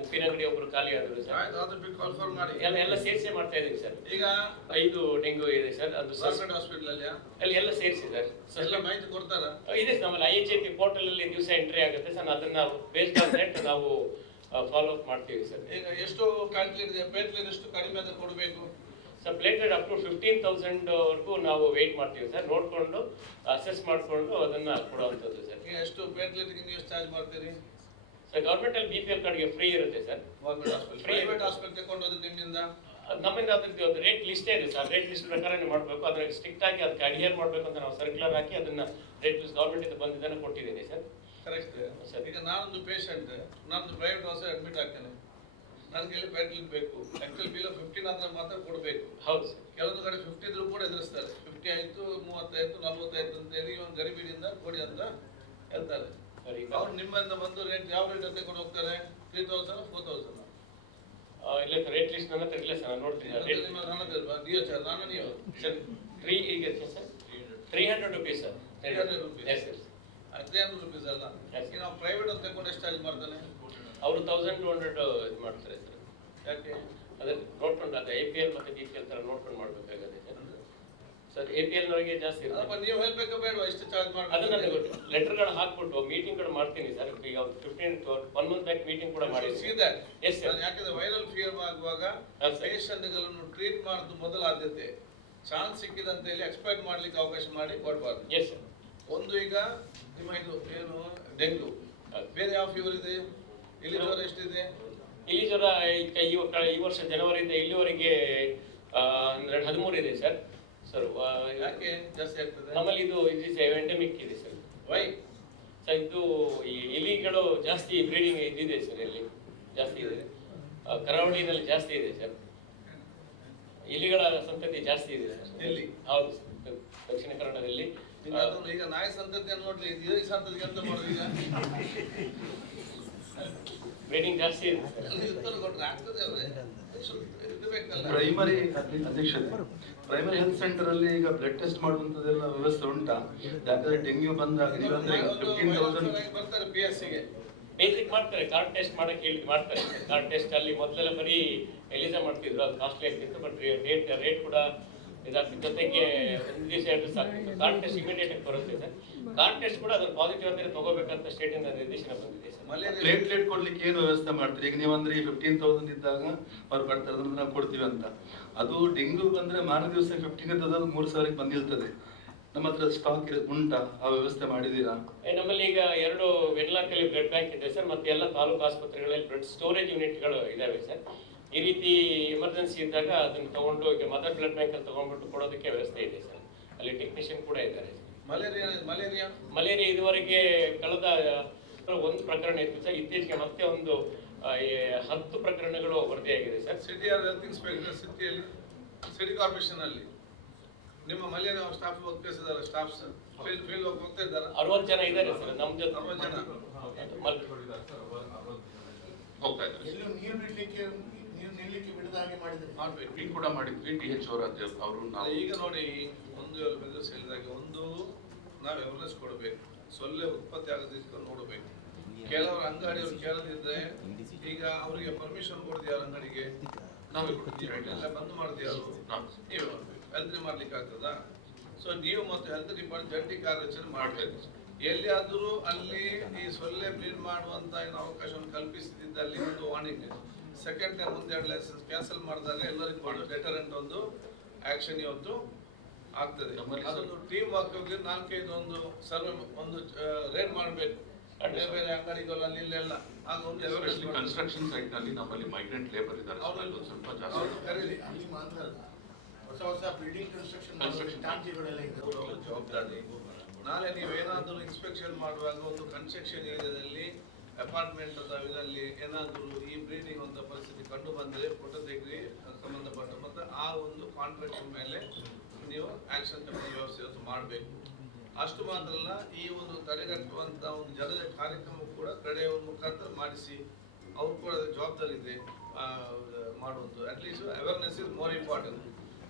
ಉಪ್ಪಿನಂಗಡಿ ಒಬ್ರು ಖಾಲಿ ಆದ್ರು ಸರ್. ಆಯ್ತು, ಅದು ಬಿಟ್ಟು ಕನ್ಫರ್ಮ್ ಮಾಡಿ. ಎಲ್ಲ ಸೇರಿಸಿ ಮಾಡ್ತಾ ಇದೀವಿ ಸರ್. ಈಗ 5 ಡೆಂಗು ಇದೆ ಸರ್. ಅದು ಗವರ್ನಮೆಂಟ್ ಹಾಸ್ಪಿಟಲ್ ಅಲ್ಲಿ ಎಲ್ಲ ಸೇರಿಸಿ ಸರ್. ಎಲ್ಲ ಮಾಹಿತಿ ಕೊಡ್ತಾರ? ಇದೆ ನಮ್ಮಲ್ಲಿ IHIP ಪೋರ್ಟಲ್ ಅಲ್ಲಿ ದಿವಸ ಎಂಟ್ರಿ ಆಗುತ್ತೆ ಸರ್. ಅದನ್ನ ಬೇಸ್ಡ್ ಆನ್ ದಟ್ ನಾವು ಫಾಲೋ ಅಪ್ ಮಾಡ್ತೀವಿ ಸರ್. ಈಗ ಎಷ್ಟು ಪ್ಲೇಟ್ಲೆಟ್ ಎಷ್ಟು ಕಡಿಮೆ ಅಂತ ಕೊಡಬೇಕು ಸರ್? ಪ್ಲೇಟೆಡ್ ಅಪ್ ಟು 15,000 ವರೆಗೂ ನಾವು ವೆಯ್ಟ್ ಮಾಡ್ತೀವಿ ಸರ್. ನೋಡ್ಕೊಂಡು ಅಸೆಸ್ ಮಾಡಿಕೊಂಡು ಅದನ್ನ ಕೊಡುವಂಥದ್ದು ಸರ್. ಈಗ ಎಷ್ಟು ಪ್ಲೇಟ್ಲೆಟ್ಗೆ ನೀವು ಎಷ್ಟು ಚಾರ್ಜ್ ಮಾಡ್ತೀರಿ ಸರ್? ಗೌರ್ಮೆಂಟ್ ಅಲ್ಲಿ BPL ಕಾರ್ಡ್ಗೆ ಫ್ರೀ ಇರುತ್ತೆ sir. Government hospital private hospital ತಗೊಂಡೋದು ನಿಮ್ಮಿಂದ ನಮ್ಮಿಂದ ಅದ್ರದ್ದು ರೇಟ್ ಲಿಸ್ಟೇ ಇದೆ ಸರ್. ರೇಟ್ ಲಿಸ್ಟ್ ಪ್ರಕಾರನೇ ಮಾಡಬೇಕು. ಅದನ್ನ ಸ್ಟ್ರಿಕ್ಟ್ ಆಗಿ ಅದಕ್ಕೆ ಅಡಿಯರ್ ಮಾಡಬೇಕು ಅಂತ ನಾವು ಸರ್ಕ್ಯುಲರ್ ಹಾಕಿ ಅದನ್ನ ರೇಟ್ ಲಿಸ್ಟ್ ಗೌರ್ಮೆಂಟ್ ಇಂದ ಬಂದಿದ್ದನ್ನು ಕೊಟ್ಟಿದ್ದೀನಿ ಸರ್. Correct sir. ಈಗ ನಾನೊಂದು ಪೇಷಂಟ್, ನಾನೊಂದು ಪ್ರೈವೇಟ್ ಹಾಸ್ಪಿಟಲ್ ಅಡ್ಮಿಟ್ ಆಗ್ತೇನೆ, ನನಗೆ ಬ್ಯಾಟ್ಲಿಂಗ್ ಬೇಕು ಆಕ್ಚುಲಿ ಬಿಲ್ 15 ಆದ್ರೆ ಮಾತ್ರ ಕೊಡಬೇಕು. ಹೌದು ಕೆಲವೊಂದು ಕಡೆ 50 ಇದ್ರೂ ಕೂಡ ಎದುರಿಸ್ತಾರೆ. 50 ಆಯ್ತು 30 ಆಯ್ತು 40 ಆಯ್ತು ಅಂತ ಹೇಳಿ ಒಂದು ಗರಿಬಿಡಿಯಿಂದ ಕೊಡಿ ಅಂತ ಹೇಳ್ತಾರೆ. ಅವ್ರು ನಿಮ್ಮಿಂದ ಬಂದು ರೇಟ್ ಯಾವ ರೇಟ್ ಅಂತ ಕೊಂಡು ಹೋಗ್ತಾರೆ? 3000 4000 ಇಲ್ಲ ರೇಟ್ ಲಿಸ್ಟ್ ನನ್ನ ಹತ್ರ ಇಲ್ಲ ಸರ್, ನಾನು ನೋಡ್ತೀನಿ. ನಿಮ್ಮ ನನ್ನ ಡಿಒ ಸರ್ ನಾನು ನೀವು ಸರ್ 3 ಈಗ sir 300 rupees sir. 300 rupees. Yes sir 300 rupees ಅಲ್ಲ. ಈಗ ನಾವು ಪ್ರೈವೇಟ್ ಅಂತ ತಗೊಂಡು ಎಷ್ಟು ಚಾರ್ಜ್ ಮಾಡ್ತಾನೆ? ಅವರು 1200 ಇದು ಮಾಡ್ತಾರೆ ಸರ್. ಯಾಕೆ? ಅದೇ ನೋಡ್ಕೊಂಡು ಅದೇ APL ಮತ್ತೆ DPL ತರ ನೋಡ್ಕೊಂಡು ಮಾಡ್ಬೇಕಾಗುತ್ತೆ ಸರ್. APL ನವರಿಗೆ ಜಾಸ್ತಿ ಇರುತ್ತೆ. ನೀವು ಹೇಳ್ಬೇಕಾ ಬೇಡ ಎಷ್ಟು ಚಾರ್ಜ್ ಮಾಡಿ? ಅದು ನನಗೆ ಲೆಟರ್ಗಳು ಹಾಕ್ಬಿಟ್ಟು ಮೀಟಿಂಗ್ಗಳು ಮಾಡ್ತೀನಿ ಸರ್. ಈಗ 1 ಮಂತ್ ಬ್ಯಾಕ್ ಮೀಟಿಂಗ್ ಕೂಡ ಮಾಡಿದ್ದೀನಿ. Yes sir. ಯಾಕಂದ್ರೆ ವೈರಲ್ ಫೀವರ್ ಆಗುವಾಗ ಪೇಷಂಟ್ಗಳನ್ನು ಟ್ರೀಟ್ ಮಾಡೋದು ಮೊದಲ ಆದ್ಯತೆ. ಚಾನ್ಸ್ ಸಿಕ್ಕಿದಂತ ಹೇಳಿ ಎಕ್ಸ್ಪೆಕ್ಟ್ ಮಾಡ್ಲಿಕ್ಕೆ ಅವಕಾಶ ಮಾಡಿ ಕೊಡಬಾರ್ದು. Yes sir. ಒಂದು ಈಗ ನಿಮ್ಮ ಇದು ಏನು ಡೆಂಗ್ಯೂ, ಬೇರೆ ಯಾವ ಫೀವರ್ ಇದೆ? ಇಲ್ಲಿ ಜ್ವರ ಎಷ್ಟಿದೆ? ಇಲ್ಲಿ ಜ್ವರ ಈ ವರ್ಷ ಜನವರಿಯಿಂದ ಇಲ್ಲಿವರೆಗೆ 13 ಇದೆ ಸರ್. ಸರ್ ಯಾಕೆ ಜಾಸ್ತಿ ಆಗ್ತದೆ? ನಮ್ಮಲ್ಲಿ ಇದು ಎಂಡೆಮಿಕ್ ಇದೆ ಸರ್. ವೈ ಸರ್ ಇದು ಈ ಇಲಿಗಳು ಜಾಸ್ತಿ ಬ್ರೀಡಿಂಗ್ ಇದಿದೆ ಸರ್. ಇಲ್ಲಿ ಜಾಸ್ತಿ ಇದೆ, ಕರಾವಳಿನಲ್ಲಿ ಜಾಸ್ತಿ ಇದೆ ಸರ್. ಇಲಿಗಳ ಸಂತತಿ ಜಾಸ್ತಿ ಇದೆ ಸರ್. ಎಲ್ಲಿ? ಹೌದು ಸರ್, ದಕ್ಷಿಣ ಕನ್ನಡದಲ್ಲಿ. ಈಗ ನಾಯಿ ಸಂತತಿಯನ್ನು ನೋಡ್ಲಿ, ಈ ಸಂತತಿಗೆ ಅಂತ ಮಾಡೋದು ಈಗ ಬ್ರೀಡಿಂಗ್ ಜಾಸ್ತಿ ಇದೆ ಸರ್. ಉತ್ತರ ಕೊಟ್ಟರೆ ಆಗ್ತದೆ ಅವರೇ ಇರಬೇಕಲ್ಲ. ಪ್ರೈಮರಿ ಅಧ್ಯಕ್ಷತೆ ಪ್ರೈಮರಿ ಹೆಲ್ತ್ ಸೆಂಟರ್ ಅಲ್ಲಿ ಈಗ ಬ್ಲಡ್ ಟೆಸ್ಟ್ ಮಾಡುವಂತದೆಲ್ಲ ವ್ಯವಸ್ಥೆ ಉಂಟಾ? ಯಾಕಂದ್ರೆ ಡೆಂಗ್ಯೂ ಬಂದಾಗ ನೀವಂದ್ರೆ 15,000 ಬರ್ತಾರೆ PSCಗೆ ಬೇಸಿಕ್ ಮಾಡ್ತಾರೆ. ಕಾರ್ಡ್ ಟೆಸ್ಟ್ ಮಾಡಕ್ಕೆ ಹೇಳಿ ಮಾಡ್ತಾರೆ. ಕಾರ್ಡ್ ಟೆಸ್ಟ್ ಅಲ್ಲಿ ಮೊದಲೆಲ್ಲ ಬರೀ ಎಲಿಸಾ ಮಾಡ್ತಿದ್ರು, ಅದು ಕಾಸ್ಟ್ಲಿ ಆಗ್ತಿತ್ತು. ಬಟ್ ರೇಟ್ ಕೂಡ ಇದಾಗ್ತಿತ್ತು. ಜೊತೆಗೆ ಒಂದು ದಿವಸ 2 ದಿವಸ ಆಗ್ತಿತ್ತು. ಕಾರ್ಡ್ ಟೆಸ್ಟ್ ಇಮಿಡಿಯೇಟ್ ಆಗಿ ಬರುತ್ತೆ ಸರ್. ಕಾರ್ಡ್ ಟೆಸ್ಟ್ ಕೂಡ ಅದ್ರ ಪಾಸಿಟಿವ್ ಅಂದ್ರೆ ತಗೋಬೇಕಂತ ಸ್ಟೇಟ್ ಇಂದ ನಿರ್ದೇಶನ ಬಂದಿದೆ ಸರ್. ಪ್ಲೇಟ್ಲೆಟ್ ಕೊಡ್ಲಿಕ್ಕೆ ಏನು ವ್ಯವಸ್ಥೆ ಮಾಡ್ತೀರಿ? ಈಗ ನೀವಂದ್ರೆ 15,000 ಇದ್ದಾಗ ಅವ್ರು ಬರ್ತಾರೆ, ಅದನ್ನ ನಾವು ಕೊಡ್ತೀವಿ ಅಂತ. ಅದು ಡೆಂಗ್ಯೂ ಬಂದ್ರೆ ಮಾರನೇ ದಿವಸ 15,000 3,000ಕ್ಕೆ ಬಂದಿರ್ತದೆ. ನಮ್ಮ ಹತ್ರ ಸ್ಟಾಕ್ ಉಂಟಾ? ಆ ವ್ಯವಸ್ಥೆ ಮಾಡಿದೀರಾ? ನಮ್ಮಲ್ಲಿ ಈಗ 2 ವೆನ್ಲಾಕಲ್ಲಿ ಬ್ಲಡ್ ಬ್ಯಾಂಕ್ ಇದೆ ಸರ್. ಮತ್ತೆ ಎಲ್ಲ ತಾಲೂಕು ಆಸ್ಪತ್ರೆಗಳಲ್ಲಿ ಬ್ಲಡ್ ಸ್ಟೋರೇಜ್ ಯೂನಿಟ್ಗಳು ಇದಾವೆ ಸರ್. ಈ ರೀತಿ ಎಮರ್ಜೆನ್ಸಿ ಇದ್ದಾಗ ಅದನ್ನು ತಗೊಂಡು ಈಗ ಮದರ್ ಬ್ಲಡ್ ಬ್ಯಾಂಕ್ ಅಲ್ಲಿ ತಗೊಂಡ್ಬಿಟ್ಟು ಕೊಡೋದಕ್ಕೆ ವ್ಯವಸ್ಥೆ ಇದೆ ಸರ್. ಅಲ್ಲಿ ಟೆಕ್ನಿಷಿಯನ್ ಕೂಡ ಇದ್ದಾರೆ. ಮಲೇರಿಯಾ ಇದುವರೆಗೆ ಕಳೆದ 1 ಪ್ರಕರಣ ಇತ್ತು ಸರ್. ಇತ್ತೀಚೆಗೆ ಮತ್ತೆ ಒಂದು 10 ಪ್ರಕರಣಗಳು ವರದಿಯಾಗಿದೆ sir. City health inspector city corporation ಅಲ್ಲಿ ನಿಮ್ಮ malaria staff workers staffs field ಹೋಗ್ತಾ ಇದ್ದಾರೆ. 60 ಜನ ಇದ್ದಾರೆ ಸರ್ ನಮ್ಮ ಜೊತೆ. 60 ಜನ ಹೋಗ್ತಾ ಇದ್ದಾರೆ. ಎಲ್ಲೂ ನೀರು ನಿಲ್ಲಲಿಕ್ಕೆ ಬಿಡದ ಹಾಗೆ ಮಾಡಿದ್ರೆ ಮಾಡ್ಬೇಕು. ಈಗ ಕೂಡ ಮಾಡಿದ್ವಿ. DH ಅವರು ನಾವು ಈಗ ನೋಡಿ ಒಂದು ಮೆಸೇಜ್ ಹೇಳಿದಾಗ ಒಂದು ನಾವು ಅವೇರ್ನೆಸ್ ಕೊಡಬೇಕು. ಸೊಳ್ಳೆ ಉತ್ಪತ್ತಿ ಆಗದಿದ್ದು ನೋಡಬೇಕು. ಕೆಲವರು ಅಂಗಡಿಯವರು ಕೇಳದಿದ್ರೆ ಈಗ ಅವರಿಗೆ ಪರ್ಮಿಷನ್ ಕೊಡ್ತೀಯಾರ ಅಂಗಡಿಗೆ? ನಾವೇ ಎಲ್ಲ ಬಂದ್ ಮಾಡ್ತೀಯಾರು? ನೀವೇ ಮಾಡ್ಬೇಕು. ಹೆಲ್ತ್ ಮಾಡ್ಲಿಕ್ಕೆ ಆಗ್ತದಾ? ಸೊ ನೀವು ಮತ್ತು ಹೆಲ್ತ್ ಡಿಪಾರ್ಟ್ಮೆಂಟ್ ಜಂಟಿ ಕಾರ್ಯಾಚರಣೆ ಮಾಡಬೇಕು. ಎಲ್ಲಿಯಾದರೂ ಅಲ್ಲಿ ಈ ಸೊಳ್ಳೆ ಬ್ರೀಡ್ ಮಾಡುವಂತ ಏನು ಅವಕಾಶವನ್ನು ಕಲ್ಪಿಸಿದ್ದಲ್ಲಿ ಒಂದು ವಾರ್ನಿಂಗ್. ಸೆಕೆಂಡ್ ಟೈಮ್ ಮುಂದೆ 2 ಲೈಸೆನ್ಸ್ ಕ್ಯಾನ್ಸಲ್ ಮಾಡಿದಾಗ ಎಲ್ಲರಿಗೂ ಡೆಟರೆಂಟ್ ಒಂದು ಆಕ್ಷನ್ ಇವತ್ತು ಆಗ್ತದೆ. ಅದೊಂದು ಟೀಮ್ ವರ್ಕ್ ಹೋಗಿ 4-5 ಒಂದು ಸರ್ವೆ ಒಂದು ರೇಡ್ ಮಾಡಬೇಕು. ಬೇರೆ ಬೇರೆ ಅಂಗಡಿಗಳು ಅಲ್ಲಿ ಇಲ್ಲೆಲ್ಲ ಆಗ ಒಂದು ಕನ್ಸ್ಟ್ರಕ್ಷನ್ ಸೈಟ್ ನಲ್ಲಿ ನಮ್ಮಲ್ಲಿ ಮೈಗ್ರೆಂಟ್ ಲೇಬರ್ ಇದ್ದಾರೆ. ಸ್ವಲ್ಪ ಜಾಸ್ತಿ ಕರೀರಿ. ಅಲ್ಲಿ ಮಾತ್ರ ಅಲ್ಲ, ಹೊಸ ಬಿಲ್ಡಿಂಗ್ ಕನ್ಸ್ಟ್ರಕ್ಷನ್ ಟಾಂಕಿಗಳೆಲ್ಲ ಇದೆ. ಜವಾಬ್ದಾರಿ. ನಾಳೆ ನೀವೇನಾದರೂ ಇನ್ಸ್ಪೆಕ್ಷನ್ ಮಾಡುವಾಗ ಒಂದು ಕನ್ಸ್ಟ್ರಕ್ಷನ್ ಏರಿಯಾದಲ್ಲಿ ಅಪಾರ್ಟ್ಮೆಂಟ್ ಅಥವಾ ಇದರಲ್ಲಿ ಏನಾದರೂ ಈ ಬ್ರೀಡಿಂಗ್ ಅಂತ ಪರಿಸ್ಥಿತಿ ಕಂಡು ಬಂದರೆ ಫೋಟೋ ತೆಗೆದು ಸಂಬಂಧಪಟ್ಟ ಮತ್ತು ಆ ಒಂದು ಕಾಂಟ್ರಾಕ್ಟ್ ಮೇಲೆ ನೀವು ಆಕ್ಷನ್ ತಗೊಳ್ಳೋ ವ್ಯವಸ್ಥೆ ಇವತ್ತು ಮಾಡಬೇಕು. ಅಷ್ಟು ಮಾತ್ರ ಅಲ್ಲ, ಈ ಒಂದು ತಡೆಗಟ್ಟುವಂಥ ಒಂದು ಜನರ ಕಾರ್ಯಕ್ರಮ ಕೂಡ ಕಡೆಯವರ ಮುಖಾಂತರ ಮಾಡಿಸಿ ಅವ್ರು ಕೂಡ ಜವಾಬ್ದಾರಿ ಇದೆ ಮಾಡುವುದು. At least awareness is more important.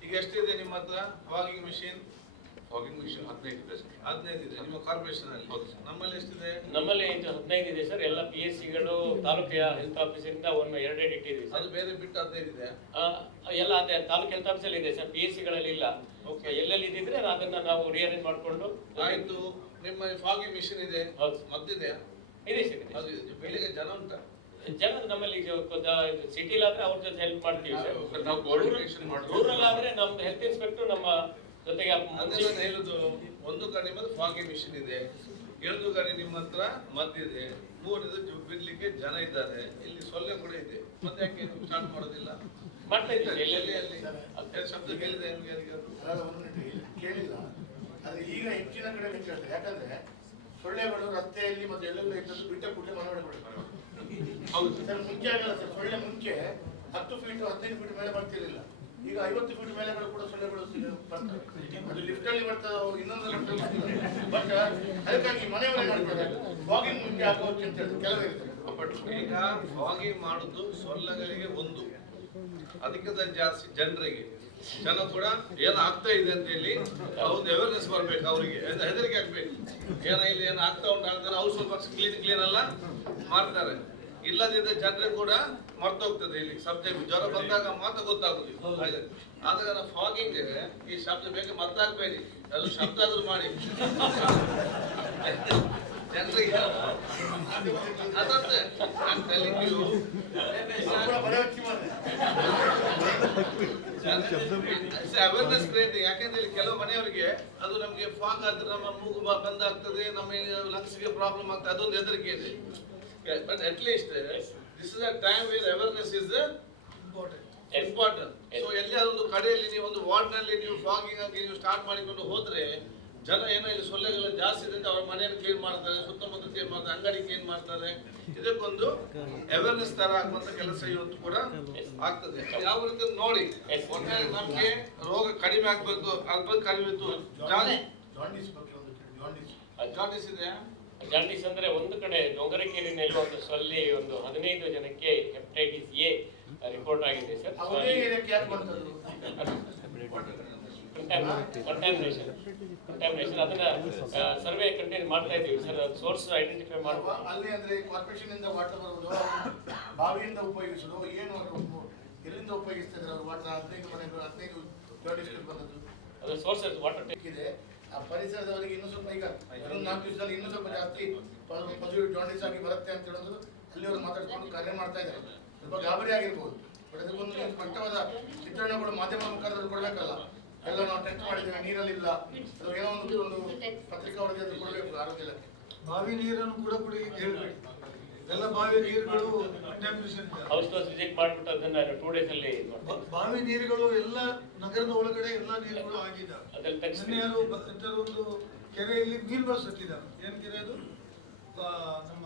ಈಗ ಎಷ್ಟಿದೆ ನಿಮ್ಮ ಹತ್ರ ಫಾಗಿಂಗ್ ಮಿಷಿನ್? 15 ಇದೆ ಸರ್. 15 ಇದೆ ನಿಮ್ಮ ಕಾರ್ಪೊರೇಷನ್ ಅಲ್ಲಿ. ನಮ್ಮಲ್ಲಿ ಎಷ್ಟಿದೆ? ನಮ್ಮಲ್ಲಿ 15 ಇದೆ ಸರ್. ಎಲ್ಲ PSCಗಳು ತಾಲೂಕಿನ ಹೆಲ್ತ್ ಆಫೀಸರಿಂದ 2 ಇಟ್ಟಿದ್ದೀವಿ ಸರ್. ಅದು ಬೇರೆ ಬಿಟ್ಟು 15 ಇದೆ? ಎಲ್ಲ ಅದೇ ತಾಲೂಕು ಹೆಲ್ತ್ ಆಫೀಸಲ್ಲಿ ಇದೆ ಸರ್. PSCಗಳಲ್ಲಿ ಇಲ್ಲ. ಓಕೆ, ಎಲ್ಲೆಲ್ಲಿ ಇದ್ದಿದ್ರೆ ಅದನ್ನ ನಾವು ರಿಅರೇಂಜ್ ಮಾಡಿಕೊಂಡು. ಆಯ್ತು. ನಿಮ್ಮ ಫಾಗಿಂಗ್ ಮಿಷಿನ್ ಇದೆ? ಮದ್ದಿದೆ? ಇದೆ ಸರ್. ಅದು ಬೆಳಿಗ್ಗೆ ಜನ ಉಂಟಾ? ಜನ ನಮ್ಮಲ್ಲಿ ಸಿಟಿಲಾದ್ರೆ ಅವ್ರ ಜೊತೆ ಹೆಲ್ಪ್ ಮಾಡ್ತೀವಿ ಸರ್. ನಾವು ಕೋಆರ್ಡಿನೇಷನ್ ಮಾಡ್ತೀವಿ. ರೂರಲ್ ಆದ್ರೆ ನಮ್ದು ಹೆಲ್ತ್ ಇನ್ಸ್ಪೆಕ್ಟರ್ ನಮ್ಮ ಜೊತೆಗೆ ಹೇಳುದು. ಒಂದು ಕಡೆ ನಿಮ್ಮದು ಫಾಗಿಂಗ್ ಮಿಷಿನ್ ಇದೆ, 2 ಕಡೆ ನಿಮ್ಮ ಹತ್ರ ಮದ್ದಿದೆ, 3 ಬಿಡ್ಲಿಕ್ಕೆ ಜನ ಇದ್ದಾರೆ, ಇಲ್ಲಿ ಸೊಳ್ಳೆ ಕೂಡ ಇದೆ. ಮತ್ತೆ ಯಾಕೆ ಸ್ಟಾರ್ಟ್ ಮಾಡೋದಿಲ್ಲ? ಮಾಡ್ತಾ ಇದ್ದೀವಿ. ಅಲ್ಲಿ ಶಬ್ದ ಕೇಳಿದೆ ಕೇಳಿಲ್ಲ. ಆದ್ರೆ ಈಗ ಹೆಚ್ಚಿನ ಕಡೆ ಕೇಳ್ತಾರೆ. ಯಾಕಂದ್ರೆ ಸೊಳ್ಳೆಗಳು ರಸ್ತೆಯಲ್ಲಿ ಮತ್ತೆ ಎಲ್ಲೆಲ್ಲ ಇದ್ದದ್ದು ಬಿಟ್ಟ ಕೂಡಲೇ ಮನವೊಳಗೆ ಹೌದು ಸರ್ ಮುಂಚೆ ಆಗಲ್ಲ ಸರ್, ಸೊಳ್ಳೆ ಮುಂಚೆ 10 ಫೀಟ್ 15 ಫೀಟ್ ಮೇಲೆ ಬರ್ತಿರ್ಲಿಲ್ಲ. ಈಗ 50 ಫೀಟ್ ಮೇಲೆಗಳು ಕೂಡ ಸೊಳ್ಳೆಗಳು ಬರ್ತವೆ. ಅದು ಲಿಫ್ಟ್ ಅಲ್ಲಿ ಬರ್ತದೆ, ಇನ್ನೊಂದು ಬಟ್ ಅದಕ್ಕಾಗಿ ಮನೆಯವರೇ ಮಾಡ್ತಾರೆ ವಾಕಿಂಗ್ ಮುಂಚೆ ಹಾಕೋಕೆ ಅಂತ ಹೇಳಿ ಕೆಲವೇ ಬಟ್ ಈಗ ಫಾಗಿಂಗ್ ಮಾಡುದು ಸೊಳ್ಳೆಗಳಿಗೆ ಒಂದು, ಅದಕ್ಕಿಂತ ಜಾಸ್ತಿ ಜನರಿಗೆ ಜನ ಕೂಡ ಏನು ಆಗ್ತಾ ಇದೆ ಅಂತ ಹೇಳಿ ಅವ್ರದ್ದು ಅವೇರ್ನೆಸ್ ಬರ್ಬೇಕು, ಅವರಿಗೆ ಹೆದರಿಕೆ ಆಗ್ಬೇಕು. ಇಲ್ಲಿ ಏನು ಆಗ್ತಾ ಉಂಟಾಗ್ತಾರೆ, ಅವ್ರು ಸ್ವಲ್ಪ ಕ್ಲೀನ್ ಎಲ್ಲ ಮಾಡ್ತಾರೆ. ಇಲ್ಲದಿದ್ದರೆ ಜನರಿಗೆ ಕೂಡ ಮರ್ತೋಗ್ತದೆ. ಇಲ್ಲಿ ಸಬ್ಜೆಕ್ಟ್ ಜ್ವರ ಬಂದಾಗ ಮಾತ್ರ ಗೊತ್ತಾಗುದು. ಆದ ಕಾರಣ ಫಾಗಿಂಗ್ ಈ ಶಬ್ದ ಬೇಗ ಮರ್ತಾಕ್ಬೇಡಿ, ಅದು ಶಬ್ದ ಆದ್ರೂ ಮಾಡಿ ಜನರಿಗೆ ಅದಂತೆ ಅವೇರ್ನೆಸ್ ಕ್ರಿಯೇಟಿಂಗ್. ಯಾಕೆಂದ್ರೆ ಇಲ್ಲಿ ಕೆಲವು ಮನೆಯವರಿಗೆ ಅದು ನಮಗೆ ಫಾಗ್ ಆದ್ರೆ ನಮ್ಮ ಮೂಗು ಬಂದಾಗ್ತದೆ, ನಮ್ಮ ಲಂಗ್ಸ್ಗೆ ಪ್ರಾಬ್ಲಮ್ ಆಗ್ತದೆ, ಅದೊಂದು ಹೆದರಿಕೆ ಇದೆ. But at least this is a time where awareness is important. So ಎಲ್ಲಿಯಾದ್ರೂ ಒಂದು ಕಡೆಯಲ್ಲಿ ನೀವು ಒಂದು ವಾರ್ಡ್ ನಲ್ಲಿ ನೀವು ಫಾಗಿಂಗ್ ಆಗಿ ನೀವು ಸ್ಟಾರ್ಟ್ ಮಾಡಿಕೊಂಡು ಹೋದ್ರೆ ಜನ ಏನೋ ಇಲ್ಲಿ ಸೊಳ್ಳೆಗಳು ಜಾಸ್ತಿ ಇದೆ ಅಂತ ಅವ್ರ ಮನೆಯನ್ನು ಕ್ಲೀನ್ ಮಾಡ್ತಾರೆ, ಸುತ್ತಮುತ್ತ ಕ್ಲೀನ್ ಮಾಡ್ತಾರೆ, ಅಂಗಡಿ ಕ್ಲೀನ್ ಮಾಡ್ತಾರೆ. ಇದಕ್ಕೊಂದು ಅವೇರ್ನೆಸ್ ತರ ಆಗುವಂತ ಕೆಲಸ ಇವತ್ತು ಕೂಡ ಆಗ್ತದೆ. ಯಾವ ರೀತಿ ನೋಡಿ ಒಟ್ಟಾರೆ ನಮ್ಗೆ ರೋಗ ಕಡಿಮೆ ಆಗ್ಬೇಕು, ಅಲ್ಪ ಕಡಿಮೆ ಇತ್ತು. ಜಾಂಡಿಸ್ ಇದೆಯಾ? ಜಾಂಡಿಸ್ ಅಂದ್ರೆ ಒಂದು ಕಡೆ ಡೊಂಗರಕೇರಿನಲ್ಲಿ ಒಂದು ಸೊಳ್ಳೆ ಒಂದು 15 ಜನಕ್ಕೆ ಹೆಪಟೈಟಿಸ್ ಎ ರಿಪೋರ್ಟ್ ಆಗಿದೆ ಸರ್. ಕಂಟಾಮಿನೇಷನ್ ಅದನ್ನ ಸರ್ವೆ ಕಂಟಿನ್ಯೂ ಮಾಡ್ತಾ ಇದೀವಿ ಸರ್. ಸೋರ್ಸ್ ಐಡೆಂಟಿಫೈ ಮಾಡುವ ಅಲ್ಲಿ ಅಂದ್ರೆ ಕಾರ್ಪೊರೇಷನ್ ಇಂದ ವಾಟರ್ ಬರುವುದು, ಬಾವಿಯಿಂದ ಉಪಯೋಗಿಸುವುದು, ಏನು ಎಲ್ಲಿಂದ ಉಪಯೋಗಿಸ್ತಿದ್ದಾರೆ ಅವರು ವಾಟರ್? 15 ಮನೆಗಳು 15 ಜಾಂಡಿಸ್ ಬಂದದ್ದು ಅದು ಸೋರ್ಸಸ್ ವಾಟರ್ ಟೇಕ್ ಇದೆ. ಆ ಪರಿಸರದವರಿಗೆ ಇನ್ನೂ ಸ್ವಲ್ಪ ಈಗ 4 ದಿವಸದಲ್ಲಿ ಇನ್ನೂ ಸ್ವಲ್ಪ ಜಾಸ್ತಿ ಪಾಸಿಟಿವ್ ಜಾಂಡಿಸ್ ಆಗಿ ಬರುತ್ತೆ ಅಂತ ಹೇಳೋದು ಅಲ್ಲಿ ಅವರು ಮಾತಾಡ್ಕೊಂಡು ಕಾರ್ಯ ಮಾಡ್ತಾ ಇದ್ದಾರೆ. ಸ್ವಲ್ಪ ಗಾಬರಿ ಆಗಿರ್ಬೋದು, ಬಟ್ ಅದಕ್ಕೊಂದು ಸ್ಪಷ್ಟವಾದ ಚಿತ್ರಣಗಳು ಮಾಧ್ಯಮ ಮುಖಾಂತರ ಕೊಡ್ಬೇಕಲ್ಲ. ಎಲ್ಲ ನಾವು ಟೆಸ್ಟ್ ಮಾಡಿದ್ದೇವೆ, ನೀರಲ್ಲಿಲ್ಲ, ಅದು ಏನೋ ಒಂದು ಪತ್ರಿಕಾ ವರದಿ ಅದು ಕೊಡಬೇಕು ಆರೋಗ್ಯ ಇಲಾಖೆ. ಬಾವಿ ನೀರನ್ನು ಕೂಡ ಕುಡಿಲಿಕ್ಕೆ ಹೇಳ್ಬೇಡಿ. ಎಲ್ಲ ಬಾವಿ ನೀರುಗಳು ಕಂಟಾಮಿನೇಷನ್ ವಿಸಿಟ್ ಮಾಡ್ಬಿಟ್ಟು ಅದನ್ನ 2 days ಅಲ್ಲಿ ಬಾವಿ ನೀರುಗಳು ಎಲ್ಲ ನಗರದ ಒಳಗಡೆ ಎಲ್ಲ ನೀರುಗಳು ಆಗಿದ್ದಾವೆ. ಒಂದು ಕೆರೆಯಲ್ಲಿ ಮೀನುಗಳು ಸತ್ತಿದ್ದಾವೆ. ಏನ್ ಕೆರೆ ಅದು? ನಮ್ಮ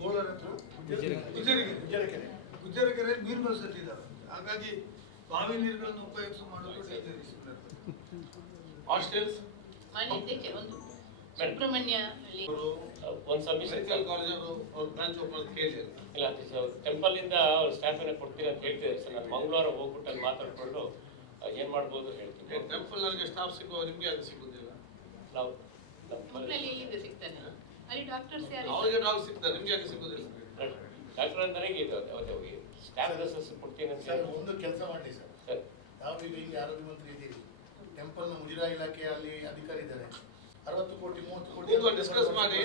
ಗೋಳರ ಹತ್ರ ಗುಜ್ಜರ ಕೆರೆಯಲ್ಲಿ ಮೀನುಗಳು ಸತ್ತಿದ್ದಾವೆ. ಹಾಗಾಗಿ ಬಾವಿ ನೀರುಗಳನ್ನು ಉಪಯೋಗಿಸ ಮಾಡೋದು ಹಾಸ್ಟೆಲ್ಸ್ ಒಂದು ಸುಬ್ರಹ್ಮಣ್ಯ ಒಂದು ಸಬ್ಮಿಷನ್ ಬ್ರಾಂಚ್ ಓಪನ್ ಕೇಳಿದ್ದಾರೆ. ಇಲ್ಲ ಟೆಂಪಲ್ ಇಂದ ಅವ್ರ ಸ್ಟಾಫ್ ಅನ್ನ ಕೊಡ್ತೀರಾ ಅಂತ ಹೇಳ್ತಿದ್ದಾರೆ ಸರ್. ನಾನು ಮಂಗಳವಾರ ಹೋಗ್ಬಿಟ್ಟು ಅಲ್ಲಿ ಮಾತಾಡ್ಕೊಂಡು ಏನ್ ಮಾಡ್ಬೋದು ಹೇಳ್ತೀನಿ. ಟೆಂಪಲ್ ನನಗೆ ಸ್ಟಾಫ್ ಸಿಗುವ, ನಿಮ್ಗೆ ಅದು ಸಿಗುದಿಲ್ಲ? ನಾವು ಸಿಗ್ತಾನೆ ಅಲ್ಲಿ ಡಾಕ್ಟರ್ಸ್ ಯಾರು? ಅವರಿಗೆ ಡಾಕ್ಟರ್ ಸಿಗ್ತಾರೆ, ನಿಮ್ಗೆ ಯಾಕೆ ಸಿಗುದಿಲ್ಲ? ಡಾಕ್ಟರ್ ಅಂದ್ರೆ ಸ್ಟಾಫ್ ನರ್ಸಸ್ ಕೊಡ್ತೀನಿ ಅಂತ ಸರ್ ಒಂದು ಕೆಲಸ ಮಾಡಿ ಸರ್, ತಾವು ಈಗ ಇಲ್ಲಿ ಆರೋಗ್ಯ ಮಂತ್ರಿ ಇದ್ದೀರಿ, ಟೆಂಪಲ್ ನ ಮುಜರಾ ಇಲಾಖೆ ಅಲ್ಲಿ ಅಧಿಕಾರಿ ಇದ್ದಾರೆ, 60 ಕೋಟಿ 30 ಕೋಟಿ ಡಿಸ್ಕಸ್ ಮಾಡಿ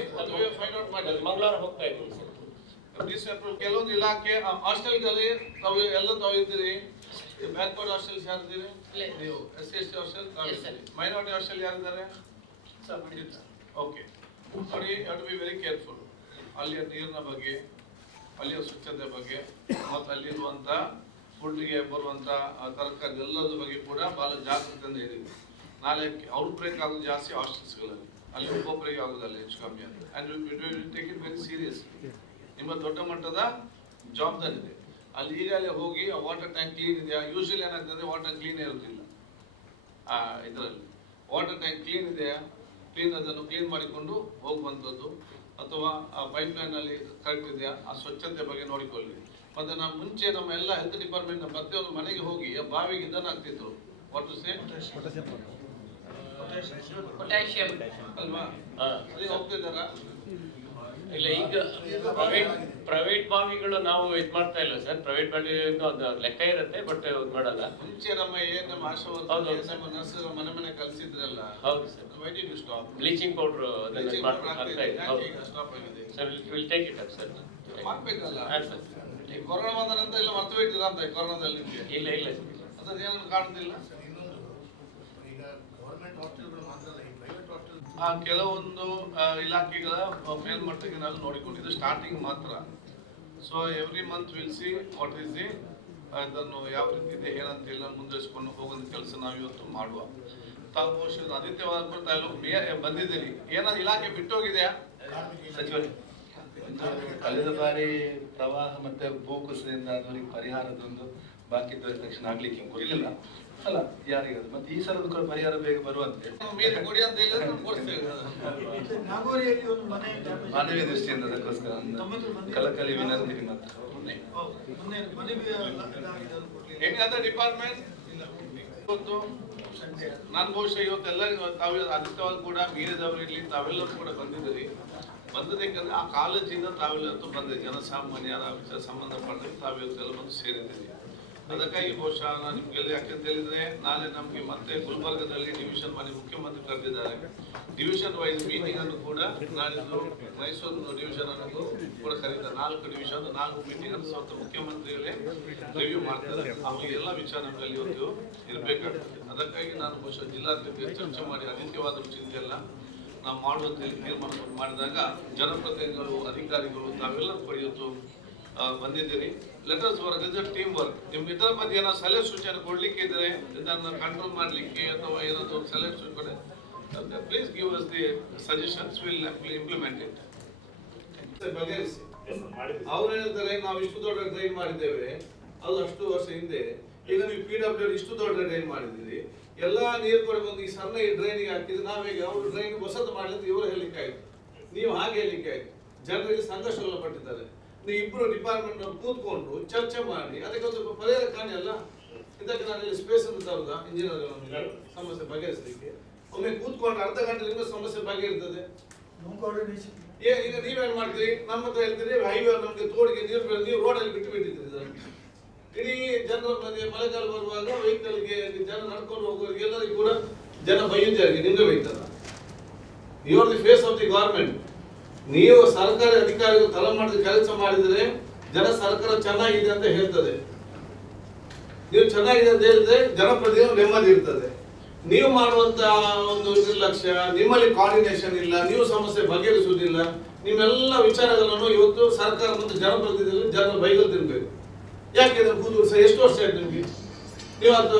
ಫೈಂಡ್ ಔಟ್ ಮಾಡಿ. ಮಂಗಳವಾರ ಹೋಗ್ತಾ ಇದ್ದೀವಿ ಸರ್. ಕೆಲವೊಂದು ಇಲಾಖೆ ಹಾಸ್ಟೆಲ್ಗಳಲ್ಲಿ ತಾವು ಎಲ್ಲ ತಾವು ಇದ್ದೀರಿ. ಬ್ಯಾಕ್ವರ್ಡ್ ಹಾಸ್ಟೆಲ್ಸ್ ಯಾರಿದ್ದೀರಿ ನೀವು? SC/ST ಹಾಸ್ಟೆಲ್, ಮೈನಾರಿಟಿ ಹಾಸ್ಟೆಲ್ ಯಾರಿದ್ದಾರೆ? ಓಕೆ ನೋಡಿ, you have to be very careful. ಅಲ್ಲಿಯ ನೀರಿನ ಬಗ್ಗೆ, ಅಲ್ಲಿಯ ಸ್ವಚ್ಛತೆ ಬಗ್ಗೆ, ಮತ್ತು ಅಲ್ಲಿರುವಂಥ ಫುಡ್ಗೆ ಬರುವಂಥ ತರಕಾರಿ ಎಲ್ಲದ್ರ ಬಗ್ಗೆ ಕೂಡ ಭಾಳ ಜಾಗೃತಿಯಿಂದ ಇದ್ದೀವಿ. ನಾಳೆ ಔಟ್ಬ್ರೇಕ್ ಆಗೋದು ಜಾಸ್ತಿ ಹಾಸ್ಟೆಲ್ಸ್ಗಳಲ್ಲಿ, ಅಲ್ಲಿ ಒಬ್ಬೊಬ್ಬರಿಗೆ ಆಗೋದಲ್ಲ ಹೆಚ್ಚು ಕಮ್ಮಿ ಅಂತ. And take it very serious. ನಿಮ್ಮ ದೊಡ್ಡ ಮಟ್ಟದ ಜವಾಬ್ದಾರಿ ಇದೆ. ಅಲ್ಲಿ ಈಗಲೇ ಹೋಗಿ ವಾಟರ್ ಟ್ಯಾಂಕ್ ಕ್ಲೀನ್ ಇದೆಯಾ? ಯೂಶಲಿ ಏನಾಗ್ತದೆ, ವಾಟರ್ ಕ್ಲೀನ್ ಇರುತ್ತಿಲ್ಲ ಇದರಲ್ಲಿ. ವಾಟರ್ ಟ್ಯಾಂಕ್ ಕ್ಲೀನ್ ಇದೆಯಾ, ಅದನ್ನು ಕ್ಲೀನ್ ಮಾಡಿಕೊಂಡು ಹೋಗುವಂಥದ್ದು, ಅಥವಾ ಆ ಪೈಪ್ ಲೈನಲ್ಲಿ ಕರೆಕ್ಟ್ ಇದೆಯಾ, ಆ ಸ್ವಚ್ಛತೆ ಬಗ್ಗೆ ನೋಡಿಕೊಳ್ಳಿ. ಮತ್ತು ನಾವು ಮುಂಚೆ ನಮ್ಮ ಎಲ್ಲ ಹೆಲ್ತ್ ಡಿಪಾರ್ಟ್ಮೆಂಟ್ ಪ್ರತಿಯೊಂದು ಮನೆಗೆ ಹೋಗಿ ಬಾವಿಗೆ ಇದನ್ನು ಹಾಕ್ತಿದ್ರು, ವಾಟರ್ ಪೊಟ್ಯಾಷಿಯಂ ಅಲ್ವಾ? ಅದೇ ಹೋಗ್ತಿದ್ದಾರಾ? ಇಲ್ಲ, ಈಗ ಪ್ರೈವೇಟ್ ಬಾವಿಗಳು ನಾವು ಇದು ಮಾಡ್ತಾ ಇಲ್ಲ ಸರ್. ಪ್ರೈವೇಟ್ ಬಾವಿ ಒಂದು ಲೆಕ್ಕ ಇರುತ್ತೆ, ಬಟ್ ಇದು ಮಾಡಲ್ಲ. ಮುಂಚೆ ನಮ್ಮ ಮನೆ ಮನೆ ಕಲಿಸಿದ್ರಲ್ಲ. ಹೌದು sir. Bleaching powder sir, will take it up sir. ಮಾಡ್ಬೇಕಲ್ಲ. ಕೊರೋನಾ ಬಂದ ನಂತರ ಎಲ್ಲ ಮರ್ತು ಬಿಟ್ಟಿರ ಅಂತ ಕೊರೋನಾದಲ್ಲಿ ನಿಮಗೆ? ಇಲ್ಲ ಇಲ್ಲ ಅದ್ರ ಏನು ಕಾಣುದಿಲ್ಲ. ಕೆಲವೊಂದು ಇಲಾಖೆಗಳ ಮೇಲ್ಮಟ್ಟಕ್ಕೆ ನಾವು ನೋಡಿಕೊಂಡಿದ್ದು ಸ್ಟಾರ್ಟಿಂಗ್ ಮಾತ್ರ. So every month will see what is the ಅದನ್ನು ಯಾವ ರೀತಿ ಇದೆ ಏನಂತೇಳಿ ನಾವು ಮುಂದುವರಿಸಿಕೊಂಡು ಹೋಗೋದು ಕೆಲಸ ನಾವು ಇವತ್ತು ಮಾಡುವ. ತಾವು ಬಹುಶಃ ಆದಿತ್ಯವಾದ ತಾವು ಬಂದಿದ್ದೀರಿ, ಏನಾದ್ರು ಇಲಾಖೆ ಬಿಟ್ಟೋಗಿದೆಯಾ ಸಚಿವರೇ? ಕಳೆದ ಬಾರಿ ಪ್ರವಾಹ ಮತ್ತೆ ಭೂಕುಸಿತದಿಂದ ಅದವರಿಗೆ ಪರಿಹಾರದೊಂದು ಬಾಕಿ ಇದ್ದವರಿಗೆ ತಕ್ಷಣ ಆಗ್ಲಿಕ್ಕೆ ಗೊತ್ತಿಲ್ಲ ಅಲ್ಲ ಯಾರಿಗದು ಮತ್ತೆ ಈ ಸಲದ ಕೂಡ ಪರಿಹಾರ ಬೇಗ ಬರುವಂತೆ ನಾಗೋರಿಯಲ್ಲಿ ಒಂದು ಮನೆ ಮಾನವೀಯ ದೃಷ್ಟಿಯಿಂದ ಅದಕ್ಕೋಸ್ಕರ ಕಲಕಲಿ ವಿನಂತಿ ನಿಮ್ಮ ಹತ್ರ. ಮನೆ ಎನಿ ಅದರ್ ಡಿಪಾರ್ಟ್ಮೆಂಟ್ ಇವತ್ತು ನಾನು ಬಹುಶಃ ಇವತ್ತೆಲ್ಲ ತಾವು ಆದಿತ್ಯವಾದ ಕೂಡ ಮೀರಿದವರಿರ್ಲಿ ತಾವೆಲ್ಲರೂ ಕೂಡ ಬಂದಿದ್ದೀರಿ. ಬಂದದೇಕಂದ್ರೆ ಆ ಕಾಲೇಜಿಂದ ತಾವೆಲ್ಲರೂ ಬಂದಿದ್ದೀರಿ, ಜನಸಾಮಾನ್ಯರ ವಿಚಾರ ಸಂಬಂಧಪಟ್ಟ ತಾವೆಲ್ಲ ಬಂದು ಸೇರಿದ್ದೀರಿ. ಅದಕ್ಕಾಗಿ ಬಹುಶಃ ನಾನು ನಿಮ್ಗೆ ಯಾಕೆಂತ ಹೇಳಿದ್ರೆ ನಾಳೆ ನಮಗೆ ಮತ್ತೆ ಗುಲ್ಬರ್ಗದಲ್ಲಿ ಡಿವಿಷನ್ ಮಾಡಿ ಮುಖ್ಯಮಂತ್ರಿ ಕರೆದಿದ್ದಾರೆ. ಡಿವಿಷನ್ ವೈಸ್ ಮೀಟಿಂಗ್ ಅನ್ನು ಕೂಡ ನಾಡಿದ್ದು ಮೈಸೂರು ಡಿವಿಷನ್ ಅನ್ನು ಕೂಡ ಕರೀತಾರೆ. 4 ಡಿವಿಷನ್ 4 ಮೀಟಿಂಗ್ ಅನ್ನು ಸ್ವತಃ ಮುಖ್ಯಮಂತ್ರಿಗಳೇ ರಿವ್ಯೂ ಮಾಡ್ತಾರೆ. ಆಮೇಲೆ ಎಲ್ಲ ವಿಚಾರ ನಮ್ಮಲ್ಲಿ ಇವತ್ತು ಇರಬೇಕಾಗ್ತದೆ. ಅದಕ್ಕಾಗಿ ನಾನು ಬಹುಶಃ ಜಿಲ್ಲಾಧಿಕಾರಿ ಚರ್ಚೆ ಮಾಡಿ ಅಗತ್ಯವಾದ ಚಿಂತೆ ಎಲ್ಲ ನಾವು ಮಾಡುವಂತ ತೀರ್ಮಾನ ಮಾಡಿದಾಗ ಜನಪ್ರತಿನಿಧಿಗಳು ಅಧಿಕಾರಿಗಳು ತಾವೆಲ್ಲರೂ ಕೂಡ ಇವತ್ತು ಬಂದಿದ್ದೀರಿ. Letters work is team work. ನಿಮ್ಗೆ ಇದರ ಬಗ್ಗೆ ಏನೋ ಸಲಹೆ ಸೂಚನೆ ಕೊಡ್ಲಿಕ್ಕೆ ಇದ್ರೆ ಇದನ್ನು ಕಂಟ್ರೋಲ್ ಮಾಡ್ಲಿಕ್ಕೆ ಅಥವಾ ಏನಾದ್ರು ಸಲಹೆ ಸೂಚನೆ please give us the suggestions will implement it. ಬಗೆಹರಿಸಿ. ಅವ್ರು ಹೇಳ್ತಾರೆ ನಾವು ಇಷ್ಟು ದೊಡ್ಡ ಡ್ರೈನ್ ಮಾಡಿದ್ದೇವೆ, ಅದು ಅಷ್ಟು ವರ್ಷ ಹಿಂದೆ. ಈಗ ನೀವು PWD ಇಷ್ಟು ದೊಡ್ಡ ಡ್ರೈನ್ ಮಾಡಿದ್ದೀರಿ, ಎಲ್ಲಾ ನೀರು ಕೂಡ ಬಂದು ಈ ಸಣ್ಣ ಈ ಡ್ರೈನಿಗೆ ಹಾಕಿದ್ರೆ ನಾವೀಗ ಅವ್ರು ಡ್ರೈನ್ ಹೊಸದು ಮಾಡಲಿ ಇವರು ಹೇಳಲಿಕ್ಕೆ ಆಯ್ತು, ನೀವು ಹಾಗೆ ಹೇಳಲಿಕ್ಕೆ ಆಯ್ತು. ಜನರಿಗೆ ಸಂಘರ್ಷ ಪಟ್ಟಿದ್ದಾರೆ. ನೀವು ಇಬ್ರು ಡಿಪಾರ್ಟ್ಮೆಂಟ್ ಕೂತ್ಕೊಂಡು ಚರ್ಚೆ ಮಾಡಿ ಅದಕ್ಕೊಂದು ಪರಿಹಾರ ಕಾಣಿ ಅಲ್ಲ. ಇದಕ್ಕೆ ನಾನು ಇಲ್ಲಿ ಸ್ಪೇಸ್ ಅಂತ ತರುದ ಇಂಜಿನಿಯರ್ ಸಮಸ್ಯೆ ಬಗೆಹರಿಸಲಿಕ್ಕೆ ಒಮ್ಮೆ ಕೂತ್ಕೊಂಡು ಅರ್ಧ ಗಂಟೆ ಸಮಸ್ಯೆ ಬಗೆಹರಿರ್ತದೆ. ಈಗ ನೀವೇನ್ ಮಾಡ್ತೀರಿ, ನಮ್ಮ ಹತ್ರ ಹೇಳ್ತೀರಿ ಹೈವೇ ನಮ್ಗೆ ತೋಡಿಗೆ ನೀವು ರೋಡಲ್ಲಿ ಬಿಟ್ಟು ಬಿಟ್ಟಿದ್ದೀರಿ. ಇಡೀ ಜನರ ಮಧ್ಯೆ ಮಳೆಗಾಲ ಬರುವಾಗ ವೆಹಿಕಲ್ಗೆ ಜನ ನಡ್ಕೊಂಡು ಹೋಗೋರಿಗೆ ಎಲ್ಲರಿಗೂ ಕೂಡ ಜನ ಬೈಯುತ್ತಾರೆ, ನಿಮ್ಗೆ ಬೈತಾರ. You are the face of the government. ನೀವು ಸರ್ಕಾರಿ ಅಧಿಕಾರಿಗಳು ತಲೆ ಮಾಡಿದ ಕೆಲಸ ಮಾಡಿದ್ರೆ ಜನ ಸರ್ಕಾರ ಚೆನ್ನಾಗಿದೆ ಅಂತ ಹೇಳ್ತದೆ. ನೀವು ಚೆನ್ನಾಗಿದೆ ಅಂತ ಹೇಳಿದ್ರೆ ಜನಪ್ರತಿನಿಧಿಗಳು ನೆಮ್ಮದಿ ಇರ್ತದೆ. ನೀವು ಮಾಡುವಂತ ಒಂದು ನಿರ್ಲಕ್ಷ್ಯ, ನಿಮ್ಮಲ್ಲಿ ಕೋಆರ್ಡಿನೇಷನ್ ಇಲ್ಲ, ನೀವು ಸಮಸ್ಯೆ ಬಗೆಹರಿಸುವುದಿಲ್ಲ, ನಿಮ್ಮೆಲ್ಲ ವಿಚಾರಗಳನ್ನು ಇವತ್ತು ಸರ್ಕಾರ ಮತ್ತು ಜನಪ್ರತಿನಿಧಿಗಳು ಜನರ ಬೈಗಲ್ ತಿನ್ಬೇಕು. ಯಾಕೆ ಕೂತು ಎಷ್ಟು ವರ್ಷ ಆಯ್ತು ನಿಮ್ಗೆ? ನೀವು ಅದು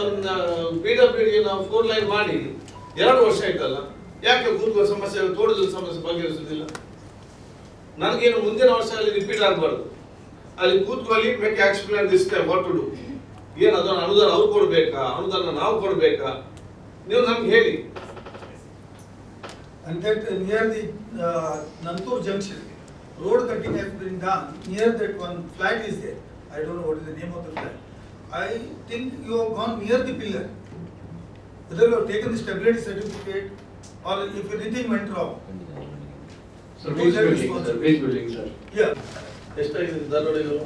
PWD ನಾವು 4 ಲೈನ್ ಮಾಡಿ 2 ವರ್ಷ ಆಯ್ತಲ್ಲ, ಯಾಕೆ ಕೂತ್ಕೋ ಸಮಸ್ಯೆ ತೋಟದ ಸಮಸ್ಯೆ ಬಗೆಹರಿಸುವುದಿಲ್ಲ? ನನಗೇನು ಮುಂದಿನ ವರ್ಷ ಅಲ್ಲಿ ರಿಪೀಟ್ ಆಗಬಾರ್ದು. ಅಲ್ಲಿ ಕೂತ್ಕೊಳ್ಳಿ, make explain this time what to do. ಏನು ಅದನ್ನು ಅನುದಾನ ಅವ್ರು ಕೊಡ್ಬೇಕಾ, ಅನುದಾನ ನಾವು ಕೊಡ್ಬೇಕಾ, ನೀವು ನಮ್ಗೆ ಹೇಳಿ. And that near the Nantur junction, road cutting has been done. Near that one flat is there. I don't know what is the name of the flat. I think you have gone near the pillar. Whether you have taken the stability certificate or if anything went wrong. So which building, sir? Which building, sir? Yeah. ಎಷ್ಟಾಗಿದೆ ದಾರೋಡೆಗಳು?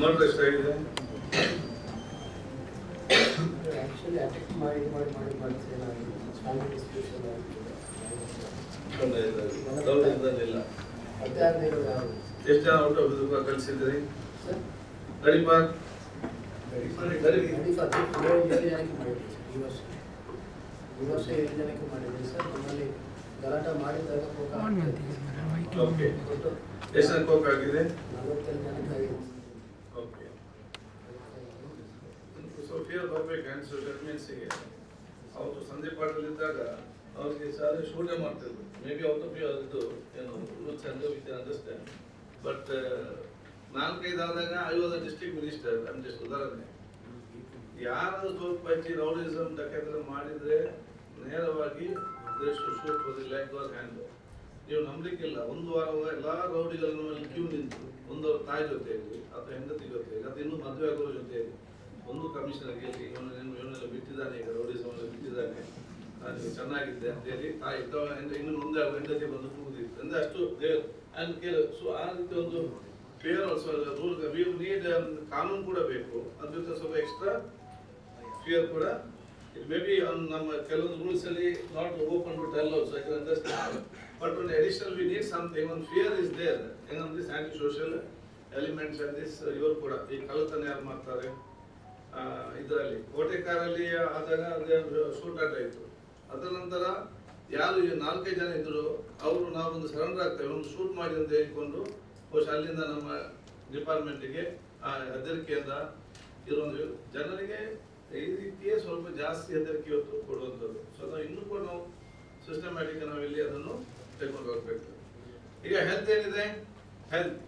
ನೋಡ್ರಿ ಎಷ್ಟಾಗಿದೆ? Actually attack ಮಾಡಿ strong distribution ಇಲ್ಲ. ಅಧ್ಯಾಯ ಎಷ್ಟು ಜನ out of the ಕಳಿಸಿದ್ರಿ? ಗಡಿಪಾರ್ ಈ ವರ್ಷ 7 ಜನಕ್ಕೆ ಮಾಡಿದ್ವಿ ಸರ್. ನಮ್ಮಲ್ಲಿ ಗಲಾಟ ಮಾಡಿದಾಗ ಓಕೆ. ಎಷ್ಟು ಜನ ಕೋಕ್ ಆಗಿದೆ? 45 ಜನಕ್ಕೆ ಆಗಿದೆ. ಓಕೆ. ಸೊ ಫಿಯರ್ ಬರ್ಬೇಕು ಆನ್ಸರ್. ದಟ್ ಮೀನ್ಸ್ ಅವತ್ತು ಸಂದೀಪ್ ಪಾಟೀಲ್ ಇದ್ದಾಗ ಅವ್ರಿಗೆ ಸಾರಿ ಶೂಟೇ ಮಾಡ್ತಿದ್ರು. ಮೇ ಬಿ ಔಟ್ ಆಫ್ ಇದು ಏನು rules and we can understand. But 4-5 ಆದಾಗ I was a district minister. I am just ಉದಾಹರಣೆ. ಯಾರು ಸ್ವಲ್ಪ ಹೆಚ್ಚಿ ರೌಡಿಸಮ್ ಡಕಾಯಿತ ಮಾಡಿದ್ರೆ ನೇರವಾಗಿ ಶೂಟ್ ಲೈಕ್ ಅವರ್ ಹ್ಯಾಂಡ್. ನೀವು ನಂಬಲಿಕ್ಕಿಲ್ಲ, ಒಂದು ವಾರ ಎಲ್ಲಾ ರೌಡಿಗಳನ್ನು ಕ್ಯೂ ನಿಂತು ಒಂದು ತಾಯಿ ಜೊತೆಯಲ್ಲಿ ಅಥವಾ ಹೆಂಡತಿ ಜೊತೆಯಲ್ಲಿ ಅಥವಾ ಇನ್ನೂ ಮದುವೆ ಆಗೋರ ಜೊತೆಯಲ್ಲಿ ಒಂದು ಕಮಿಷನರ್ ಗೆಲ್ಲಿ ಇವನೆಲ್ಲ ಬಿಟ್ಟಿದ್ದಾನೆ, ಈಗ ರೌಡಿಸಮ್ ಬಿಟ್ಟಿದ್ದಾನೆ, ನಾನು ಚೆನ್ನಾಗಿದ್ದೆ ಅಂತ ಹೇಳಿ ತಾಯಿ ಇನ್ನು ಮುಂದೆ ಆಗುವ ಹೆಂಡತಿ ಬಂದು ಕೂದಿತ್ತು ಅಂದ್ರೆ ಅಷ್ಟು ದೇವರು. ಸೊ ಆ ರೀತಿ ಒಂದು fair also rule we need ಕಾನೂನು ಕೂಡ ಬೇಕು. ಅದ್ರ ಜೊತೆ ಸ್ವಲ್ಪ ಎಕ್ಸ್ಟ್ರಾ ಫಿಯರ್ ಕೂಡ ಇಟ್ ಮೇ ಬಿ ನಮ್ಮ ಕೆಲವೊಂದು ರೂಲ್ಸ್ ಅಲ್ಲಿ not open to tell also I can understand. But ಒಂದು ಅಡಿಷನಲ್ ವಿ ನೀಡ್ ಸಮಥಿಂಗ್. ಒಂದು ಫಿಯರ್ ಇಸ್ ದೇರ್ ಹೆಂಗಂದ್ರೆ this anti social elements and this ಇವರು ಕೂಡ ಈ ಕಳ್ಳತನ ಯಾರು ಮಾಡ್ತಾರೆ ಇದರಲ್ಲಿ ಕೋಟೆಕಾರಲ್ಲಿ ಆದಾಗ ಅದೇ ಶೂಟ್ ಔಟ್ ಆಯಿತು. ಅದರ ನಂತರ ಯಾರು 4-5 ಜನ ಇದ್ರು ಅವರು ನಾವೊಂದು ಸರೆಂಡರ್ ಆಗ್ತೇವೆ ಒಂದು ಶೂಟ್ ಮಾಡಿ ಅಂತ ಹೇಳಿಕೊಂಡು ಬಹುಶಃ ಅಲ್ಲಿಂದ ನಮ್ಮ ಡಿಪಾರ್ಟ್ಮೆಂಟಿಗೆ ಹೆದರಿಕೆಯಿಂದ ಇರೋದು ಜನರಿಗೆ ಈ ರೀತಿಯೇ ಸ್ವಲ್ಪ ಜಾಸ್ತಿ ಹೆದರಿಕೆ ಇವತ್ತು ಕೊಡುವಂಥದ್ದು. ಸೊ ನಾವು ಇನ್ನೂ ಕೂಡ ನಾವು ಸಿಸ್ಟಮ್ಯಾಟಿಕ್ ನಾವು ಇಲ್ಲಿ ಅದನ್ನು ತೆಗೆದುಕೊಂಡು ಹೋಗ್ಬೇಕು. ಈಗ ಹೆಲ್ತ್ ಏನಿದೆ, ಹೆಲ್ತ್